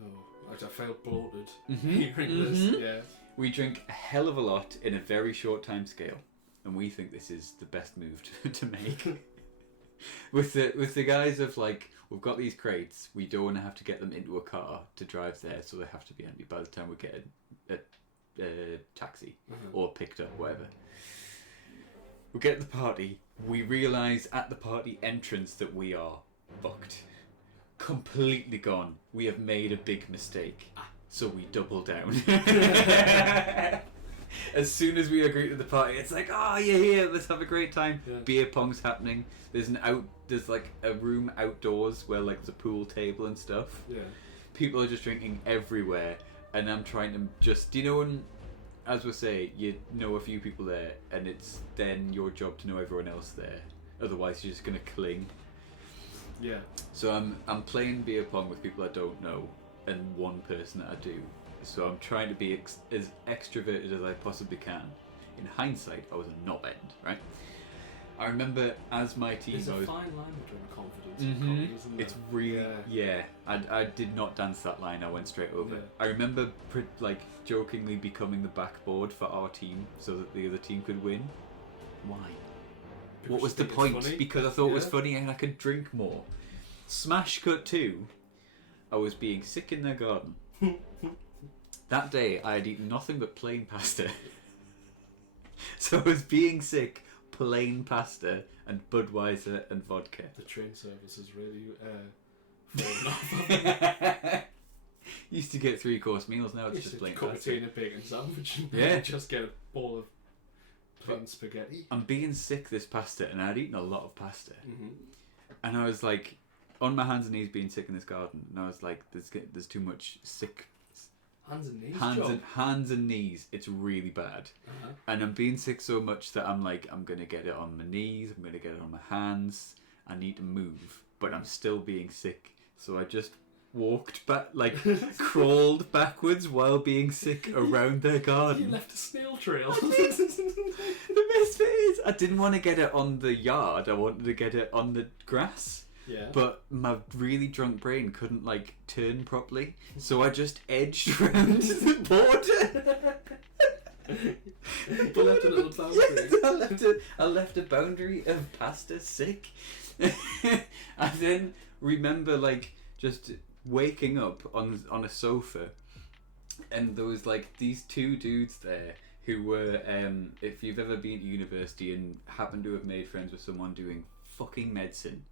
No, I felt bloated hearing this, yeah. We drink a hell of a lot in a very short time scale, and we think this is the best move to make. with the guys of like, we've got these crates, we don't want to have to get them into a car to drive there, so they have to be empty by the time we get a taxi or picked up, whatever. We get to the party, we realise at the party entrance that we are fucked. Completely gone. We have made a big mistake. So we double down. As soon as we agree to the party, it's like, oh, you're here, let's have a great time. Yeah. Beer pong's happening. There's like a room outdoors where like there's a pool table and stuff. Yeah. People are just drinking everywhere, and I'm trying to do you know when, as we say, you know a few people there, and it's then your job to know everyone else there. Otherwise, you're just gonna cling. Yeah. So I'm playing beer pong with people I don't know, and one person that I do. So I'm trying to be as extroverted as I possibly can. In hindsight, I was a knobhead, right? I remember as my team, There's a I was. fine line between confidence and comedy, isn't there? It's really I did not dance that line. I went straight over. Yeah. I remember jokingly becoming the backboard for our team so that the other team could win. Why? People What was just the think it's point? funny. Because I thought it was Yeah. funny and I could drink more. Smash cut 2. I was being sick in their garden. That day I had eaten nothing but plain pasta. So I was being sick, plain pasta and Budweiser and vodka. The train service is really fallen off. Used to get 3-course meals, now it's Used just to plain cut a pasta. tea and a bacon sandwich and Yeah. just get a bowl of plain spaghetti. I'm being sick this pasta, and I'd eaten a lot of pasta. Mm-hmm. And I was like, on my hands and knees being sick in this garden, and I was like, there's too much sick. Hands and knees. Hands and knees, it's really bad. And I'm being sick so much that I'm like, I'm gonna get it on my knees, I'm gonna get it on my hands, I need to move, but I'm still being sick. So I just walked back, like crawled backwards while being sick around their garden. You left a snail trail. The best bit is, I didn't want to get it on the yard, I wanted to get it on the grass. Yeah. But my really drunk brain couldn't like turn properly, so I just edged around the border. You left a little boundary. Yes, I left a boundary of pasta sick. I then remember like just waking up on a sofa And there was like these two dudes there who were, if you've ever been to university and happened to have made friends with someone doing fucking medicine,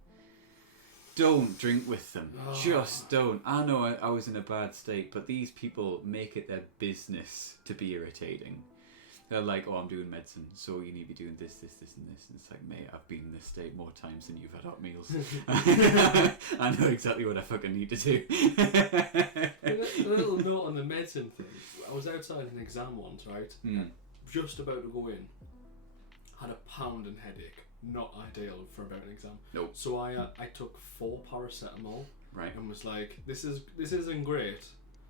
don't drink with them. Just don't. I know I was in a bad state, but these people make it their business to be irritating. They're like, oh, I'm doing medicine, so you need to be doing this, this, this, and this. And it's like, mate, I've been in this state more times than you've had hot meals. I know exactly what I fucking need to do. A little note on the medicine thing. I was outside an exam once, right? Just about to go in. Had a pounding headache. Not ideal for about an exam. Nope. So I took 4 paracetamol. Right. And was like, this isn't great.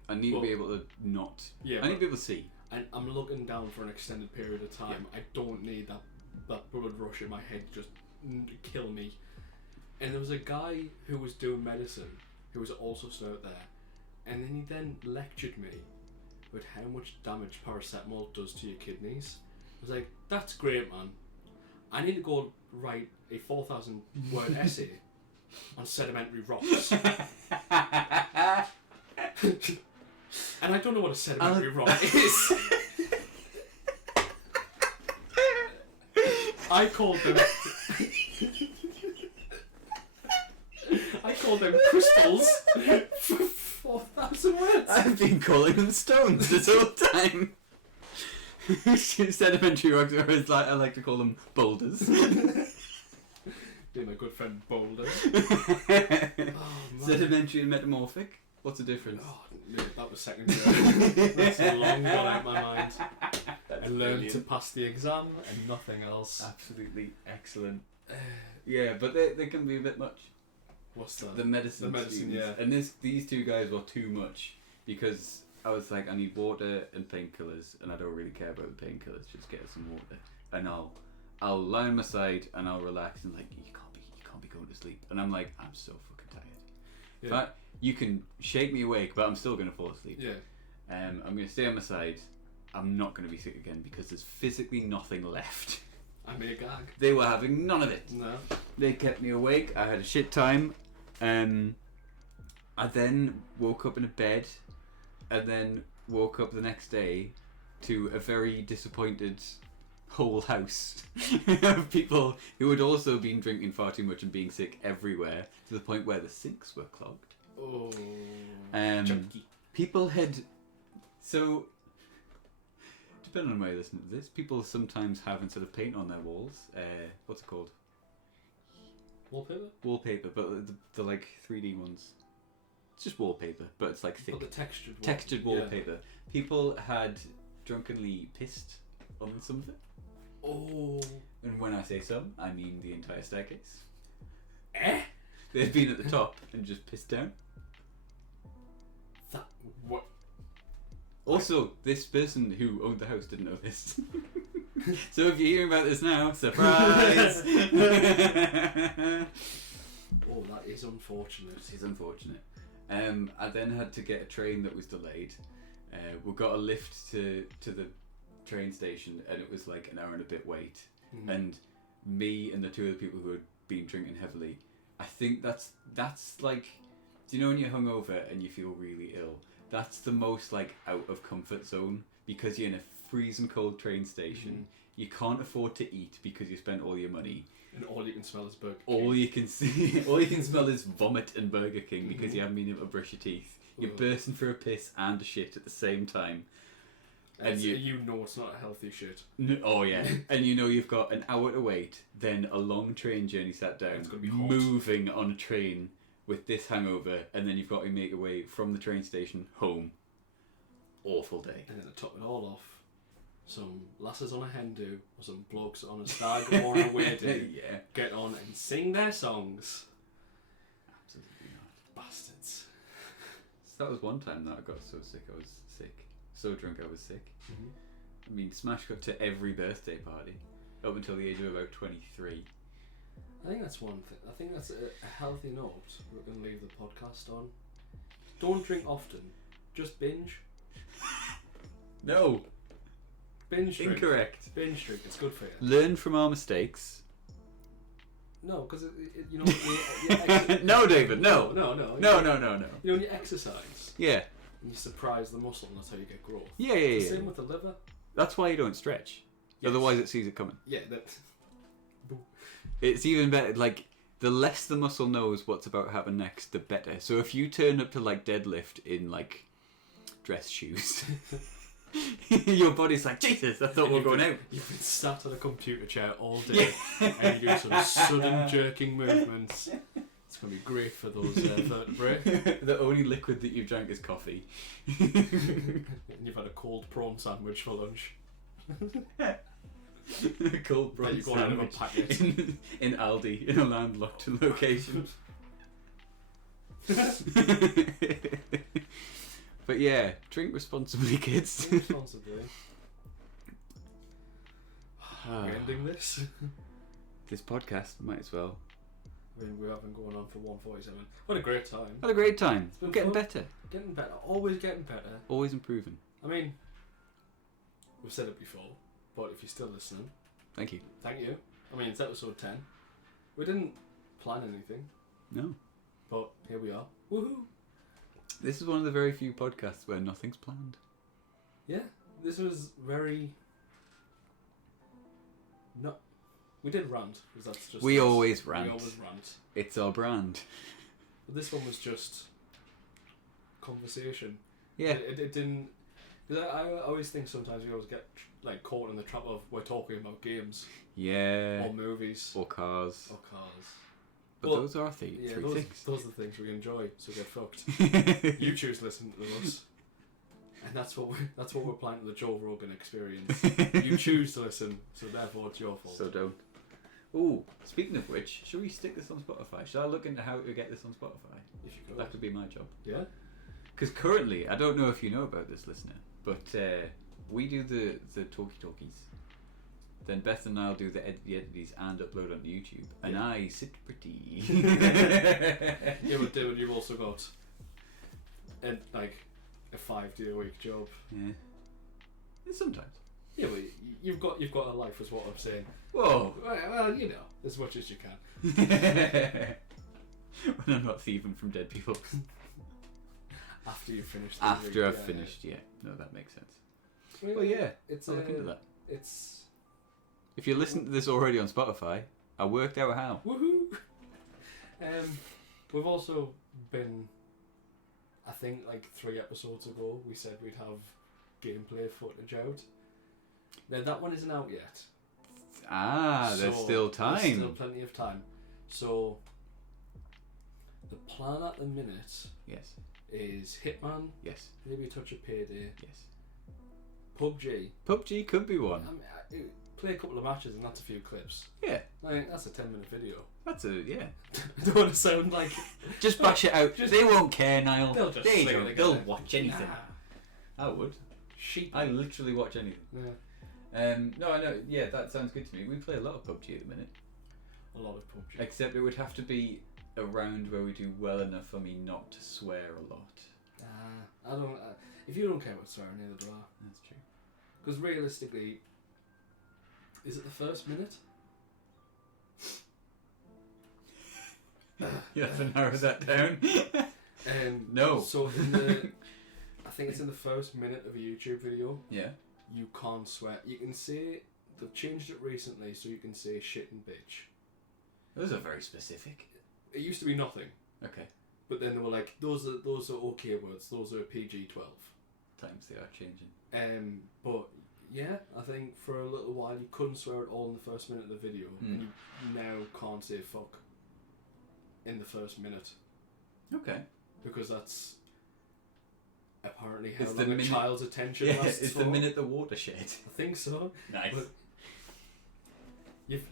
I need to be able to not. Yeah. I need to be able to see. And I'm looking down for an extended period of time. Yeah. I don't need that blood rush in my head to just kill me. And there was a guy who was doing medicine who was also still out there. And then he lectured me with how much damage paracetamol does to your kidneys. I was like, that's great, man. I need to go write a 4,000 word essay on sedimentary rocks. And I don't know what a sedimentary rock is. I called them crystals for 4,000 words. I've been calling them stones this whole time. Sedimentary rocks, or as I like to call them, boulders. Be my good friend Boulder. Sedimentary and metamorphic. What's the difference? Oh, no, that was secondary. That's long gone out my mind. I learned to pass the exam and nothing else. Absolutely excellent. Yeah, but they can be a bit much. What's that? The medicine, yeah. And these two guys were too much because I was like, I need water and painkillers, and I don't really care about the painkillers. Just get some water, and I'll lie on my side and I'll relax and like you can't be going to sleep. And I'm like, I'm so fucking tired. Yeah. But you can shake me awake, but I'm still gonna fall asleep. Yeah. I'm gonna stay on my side. I'm not gonna be sick again because there's physically nothing left. I may gag. They were having none of it. No. They kept me awake. I had a shit time. I then woke up in a bed, and then woke up the next day to a very disappointed whole house of people who had also been drinking far too much and being sick everywhere to the point where the sinks were clogged. Oh. Chunky. People had so. Depending on where you listen to this, people sometimes have, instead of paint on their walls, what's it called? Wallpaper? Wallpaper, but the like 3D ones. It's just wallpaper, but it's like thick. Oh, the textured Textured wallpaper. Yeah. People had drunkenly pissed on some of it. Oh. And when I say some, I mean the entire staircase. Eh? They'd been at the top and just pissed down. That what? Also, this person who owned the house didn't know this. So if you're hearing about this now, surprise! Oh, that is unfortunate. It is unfortunate. I then had to get a train that was delayed. We got a lift to the train station, and it was like an hour and a bit wait. And me and the two other people who had been drinking heavily, I think that's like, do you know when you're hungover and you feel really ill? That's the most like out of comfort zone, because you're in a freezing cold train station. You can't afford to eat because you spent all your money. And all you can smell is Burger King. All you can smell is vomit and Burger King because you haven't been able to brush your teeth. You're bursting for a piss and a shit at the same time. And you know it's not a healthy shit. No, oh yeah. And you know you've got an hour to wait, then a long train journey sat down, It's gonna be hot. moving on a train with this hangover, and then you've got to make your way from the train station home. Awful day. And then to top it all off, some lasses on a hen do, or some blokes on a stag or on a wedding Yeah. get on and sing their songs. Absolutely not. Bastards. So that was one time that I got so sick I was sick. So drunk I was sick. I mean, Smash got to every birthday party up until the age of about 23. I think that's one thing. I think that's a healthy note we're going to leave the podcast on. Don't drink often. Just binge. No. Binge drink. Incorrect. Binge drink. It's good for you. Learn from our mistakes. No, because you know. No, David. No. No. No. You know when you exercise. Yeah. And you surprise the muscle, and that's how you get growth. Yeah. It's the same with the liver. That's why you don't stretch. Yes. Otherwise, it sees it coming. Yeah, It's even better. Like, the less the muscle knows what's about to happen next, the better. So if you turn up to like deadlift in like dress shoes, your body's like, Jesus, I thought we were going out. You've been sat on a computer chair all day, and you do some sudden jerking movements. It's going to be great for those vertebrae. The only liquid that you've drank is coffee. And you've had a cold prawn sandwich for lunch. Cold prawn You've got out of a sandwich packet. in Aldi, in a landlocked location. But yeah, drink responsibly, kids. Responsibly. We're ending this. This podcast might as well. I mean, we have been going on for 1:47. What a great time. Had a great time. It's been We're getting fun. better. Getting better. Always getting better. Always improving. I mean, we've said it before, but if you're still listening, Thank you. thank you. I mean, it's episode 10. We didn't plan anything, No. but here we are. Woohoo! This is one of the very few podcasts where nothing's planned. Yeah, this was very... No, we did rant, because that's just... We us. always rant. We always rant. It's our brand. But this one was just conversation. Yeah. It didn't... Because I always think sometimes we always get like caught in the trap of we're talking about games Yeah. or movies Or cars. or cars. But Well, those are three Yeah, things. those are the things we enjoy. So get fucked. You choose to listen to us, and that's what we're planning the Joe Rogan experience. You choose to listen, so therefore it's your fault. So don't. Ooh, speaking of which, should we stick this on Spotify? Should I look into how to get this on Spotify? If you could. That could be my job. Yeah. Because currently, I don't know if you know about this, listener, but we do the talkies. Then Beth and I'll do the edities and upload on YouTube, and Yeah. I sit pretty. Yeah, but David, you've also got a 5-day a week job. Yeah. Sometimes. Yeah, but you've got a life, is what I'm saying. Whoa. Well, you know, as much as you can. When I'm not thieving from dead people. After you've finished. After I've finished, yeah. No, that makes sense. Well, yeah, it's I'll look into that. It's If you listen to this already on Spotify, I worked out how. woohoo. We've also been, I think, like 3 episodes ago, we said we'd have gameplay footage out. Now that one isn't out yet. Ah, there's So, still time. There's still plenty of time. So the plan at the minute Yes, is Hitman, yes, maybe a touch of Payday, yes. PUBG. PUBG could be one. Play a couple of matches and that's a few clips. Yeah, Like, that's a 10-minute video. that's I don't want to sound like Just bash it out. Just- They won't care, Niall. they'll just They sling it don't. together. They'll watch anything. Nah, I would. sheep. I literally watch anything. Yeah, No, I know. Yeah, that sounds good to me. We play a lot of PUBG at the minute. a lot of PUBG. Except it would have to be a round where we do well enough for me not to swear a lot. I don't. If you don't care about swearing, neither do I. That's true. Because realistically, is it the first minute? You have to narrow that down. No. So in the, I think it's in the first minute of a YouTube video. Yeah. You can't swear. You can say they've changed it recently, so you can say shit and bitch. Those are very specific. It used to be nothing, Okay. but then they were like, those are okay words. Those are PG-12. Times they are changing. But yeah, I think for a little while you couldn't swear at all in the first minute of the video, and you now can't say fuck in the first minute Okay. because that's apparently how It's the long a minute- child's attention Yeah, lasts it's for. the minute the watershed. I think so. Nice. But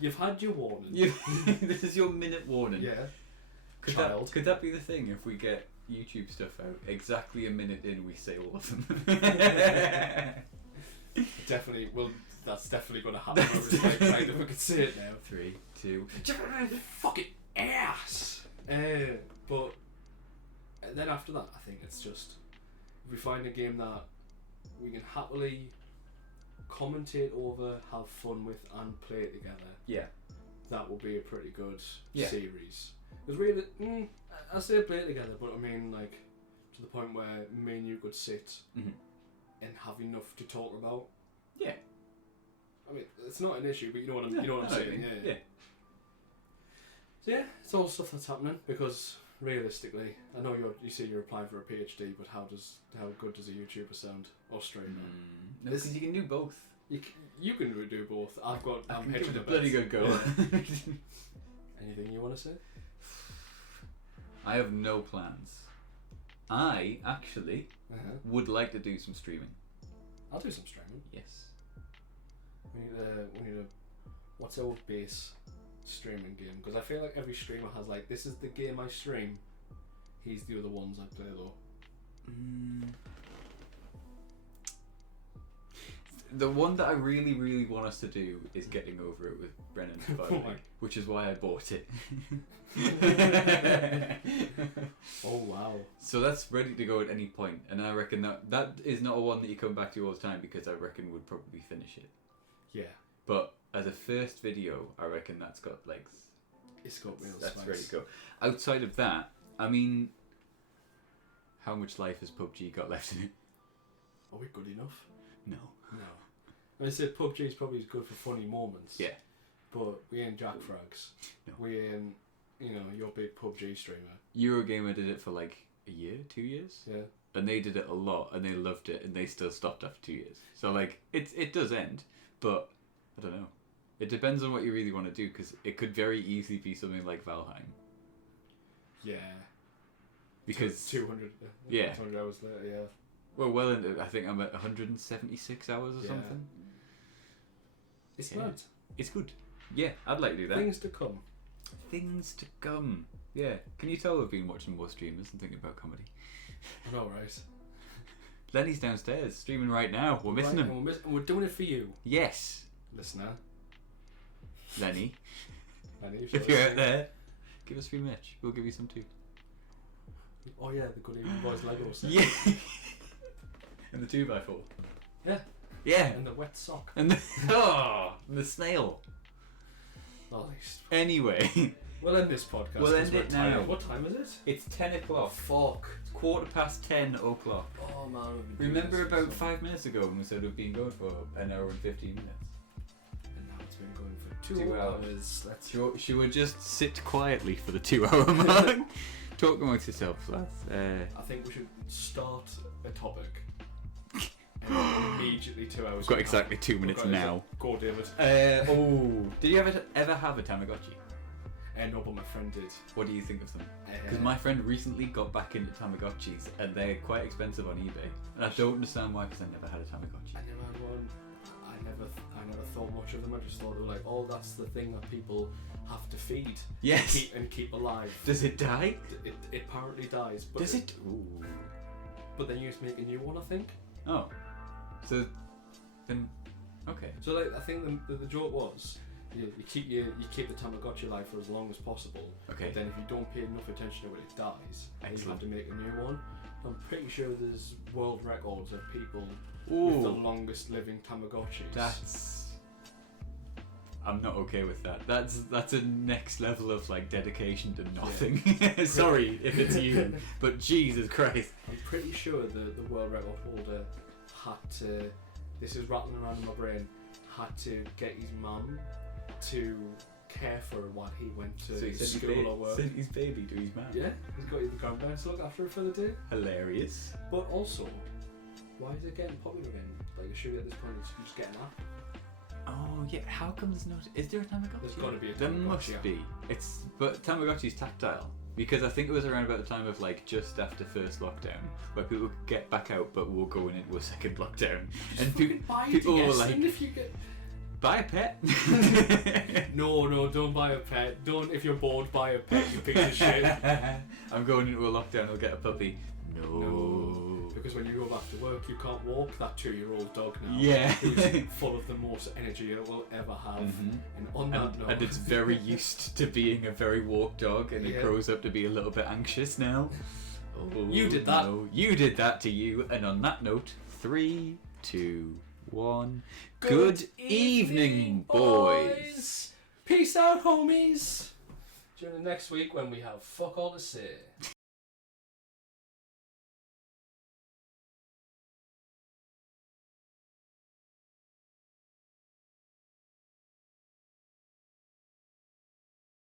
you've had your warning. This is your minute warning. Yeah. Could that be the thing if we get YouTube stuff out? Exactly a minute in, we say all of them. Definitely. Well, that's definitely going to happen. I was like, right, if we could say it now. 3, 2. Fucking ass. But then after that, I think it's just if we find a game that we can happily commentate over, have fun with, and play it together. Yeah. That will be a pretty good Yeah. series. Because really, I say play it together, but I mean like to the point where me and you could sit Mhm. and have enough to talk about. Yeah. I mean, it's not an issue, but you know what I'm, No, you know what I'm I know saying. what you mean. Yeah. So yeah, it's all stuff that's happening because realistically, I know you say you're applying for a PhD, but how good does a YouTuber sound or streamer? No, because you can do both. You can do both. I'm can hedging give the it a bloody bets. good go. Yeah. Anything you want to say? I have no plans. I actually would like to do some streaming. I'll do some streaming. Yes. We need a what's our base streaming game? Because I feel like every streamer has like, this is the game I stream. He's the other ones I play though. The one that I really, really want us to do is Getting Over It with Brennan finally, my- which is why I bought it. Oh wow. So that's ready to go at any point, and I reckon that is not a one that you come back to all the time because I reckon we'd probably finish it. Yeah. But as a first video, I reckon that's got legs. It's got real That's spice. ready to go. Outside of that, I mean, how much life has PUBG got left in it? Are we good enough? No. No. I said PUBG is probably good for funny moments. Yeah. But we ain't Jack Frags. No. We ain't, your big PUBG streamer. Eurogamer did it for like a year, 2 years, Yeah. and they did it a lot, and they loved it, and they still stopped after 2 years. So like, it does end, but I don't know. It depends on what you really want to do, because it could very easily be something like Valheim. Yeah. Because 200. Yeah. 200 hours later. Yeah. well into, I think I'm at 176 hours or Yeah. something. It's Yeah. mad. It's good. Yeah, I'd like to do that. Things to come. Things to come. Yeah. Can you tell we've been watching more streamers and thinking about comedy? I know, right? Lenny's downstairs streaming right now. We're missing Right, him. and we're doing it for you, Yes, listener. Lenny. Lenny, If you're out there, give us free merch. We'll give you some too. Oh yeah, the Goodevening Boys Lego set. Yeah. And the 2x4. Yeah. Yeah. And the wet sock. And and the snail. At least. Anyway, We'll end this podcast. We'll 'cause end we're it tired. now. What time is it? it's 10 o'clock. Fuck. It's 10:15. Oh man. we've been doing Remember this about for 5 minutes ago when we said we've been going for an hour and 15 minutes? And now it's been going for 2 2 hours. hours. Let's. Should we just sit quietly for the 2 hour mark? Talk amongst yourselves, lads. I think we should start a topic. And immediately 2 hours. We've got exactly 2 minutes now. Go, David. Did you ever have a Tamagotchi? No, but my friend did. What do you think of them? Because my friend recently got back into Tamagotchis and they're quite expensive on eBay. And I don't understand why, because I never had a Tamagotchi. I never had one. I never thought much of them. I just thought they were like, oh, that's the thing that people have to feed. Yes. And keep alive. Does it die? It apparently dies. But Does it? Ooh. But then you just make a new one, I think. Oh. So then, okay. So like, I think the joke was, you keep the Tamagotchi alive for as long as possible. Okay. But then if you don't pay enough attention to it, it dies. And you have Excellent. to make a new one. I'm pretty sure there's world records of people with the Ooh. longest living Tamagotchis. That's. I'm not okay with that. That's a next level of like dedication to nothing. Sorry if it's you, but Jesus Christ. I'm pretty sure the world record holder had to. This is rattling around in my brain. Had to get his mum to care for him while he went to So he sent school or work. his baby to his man. Yeah, he's got his grandparents to look after her for the day. Hilarious. But also, why is it getting popular again? Like, surely at this point it's just getting up. Oh yeah, how come there's no? Is there a Tamagotchi? There's gotta be a There Tamagotchi, must yeah. be. But Tamagotchi's tactile because I think it was around about the time of like just after first lockdown where people could get back out, but we're going into a second lockdown, and people were like, and if you get. buy a pet. No, don't buy a pet. Don't, if you're bored, buy a pet, you piece of shit. I'm going into a lockdown. I'll get a puppy. No. Because when you go back to work, you can't walk that 2-year-old dog now. Yeah. Who's full of the most energy it will ever have. Mhm. And on that note. And it's very used to being a very walk dog, and Yeah. it grows up to be a little bit anxious now. Oh, You did that. no. You did that to you. And on that note, 3, 2, 1. Good Good evening, boys. Peace out, homies. During the next week when we have fuck all to say.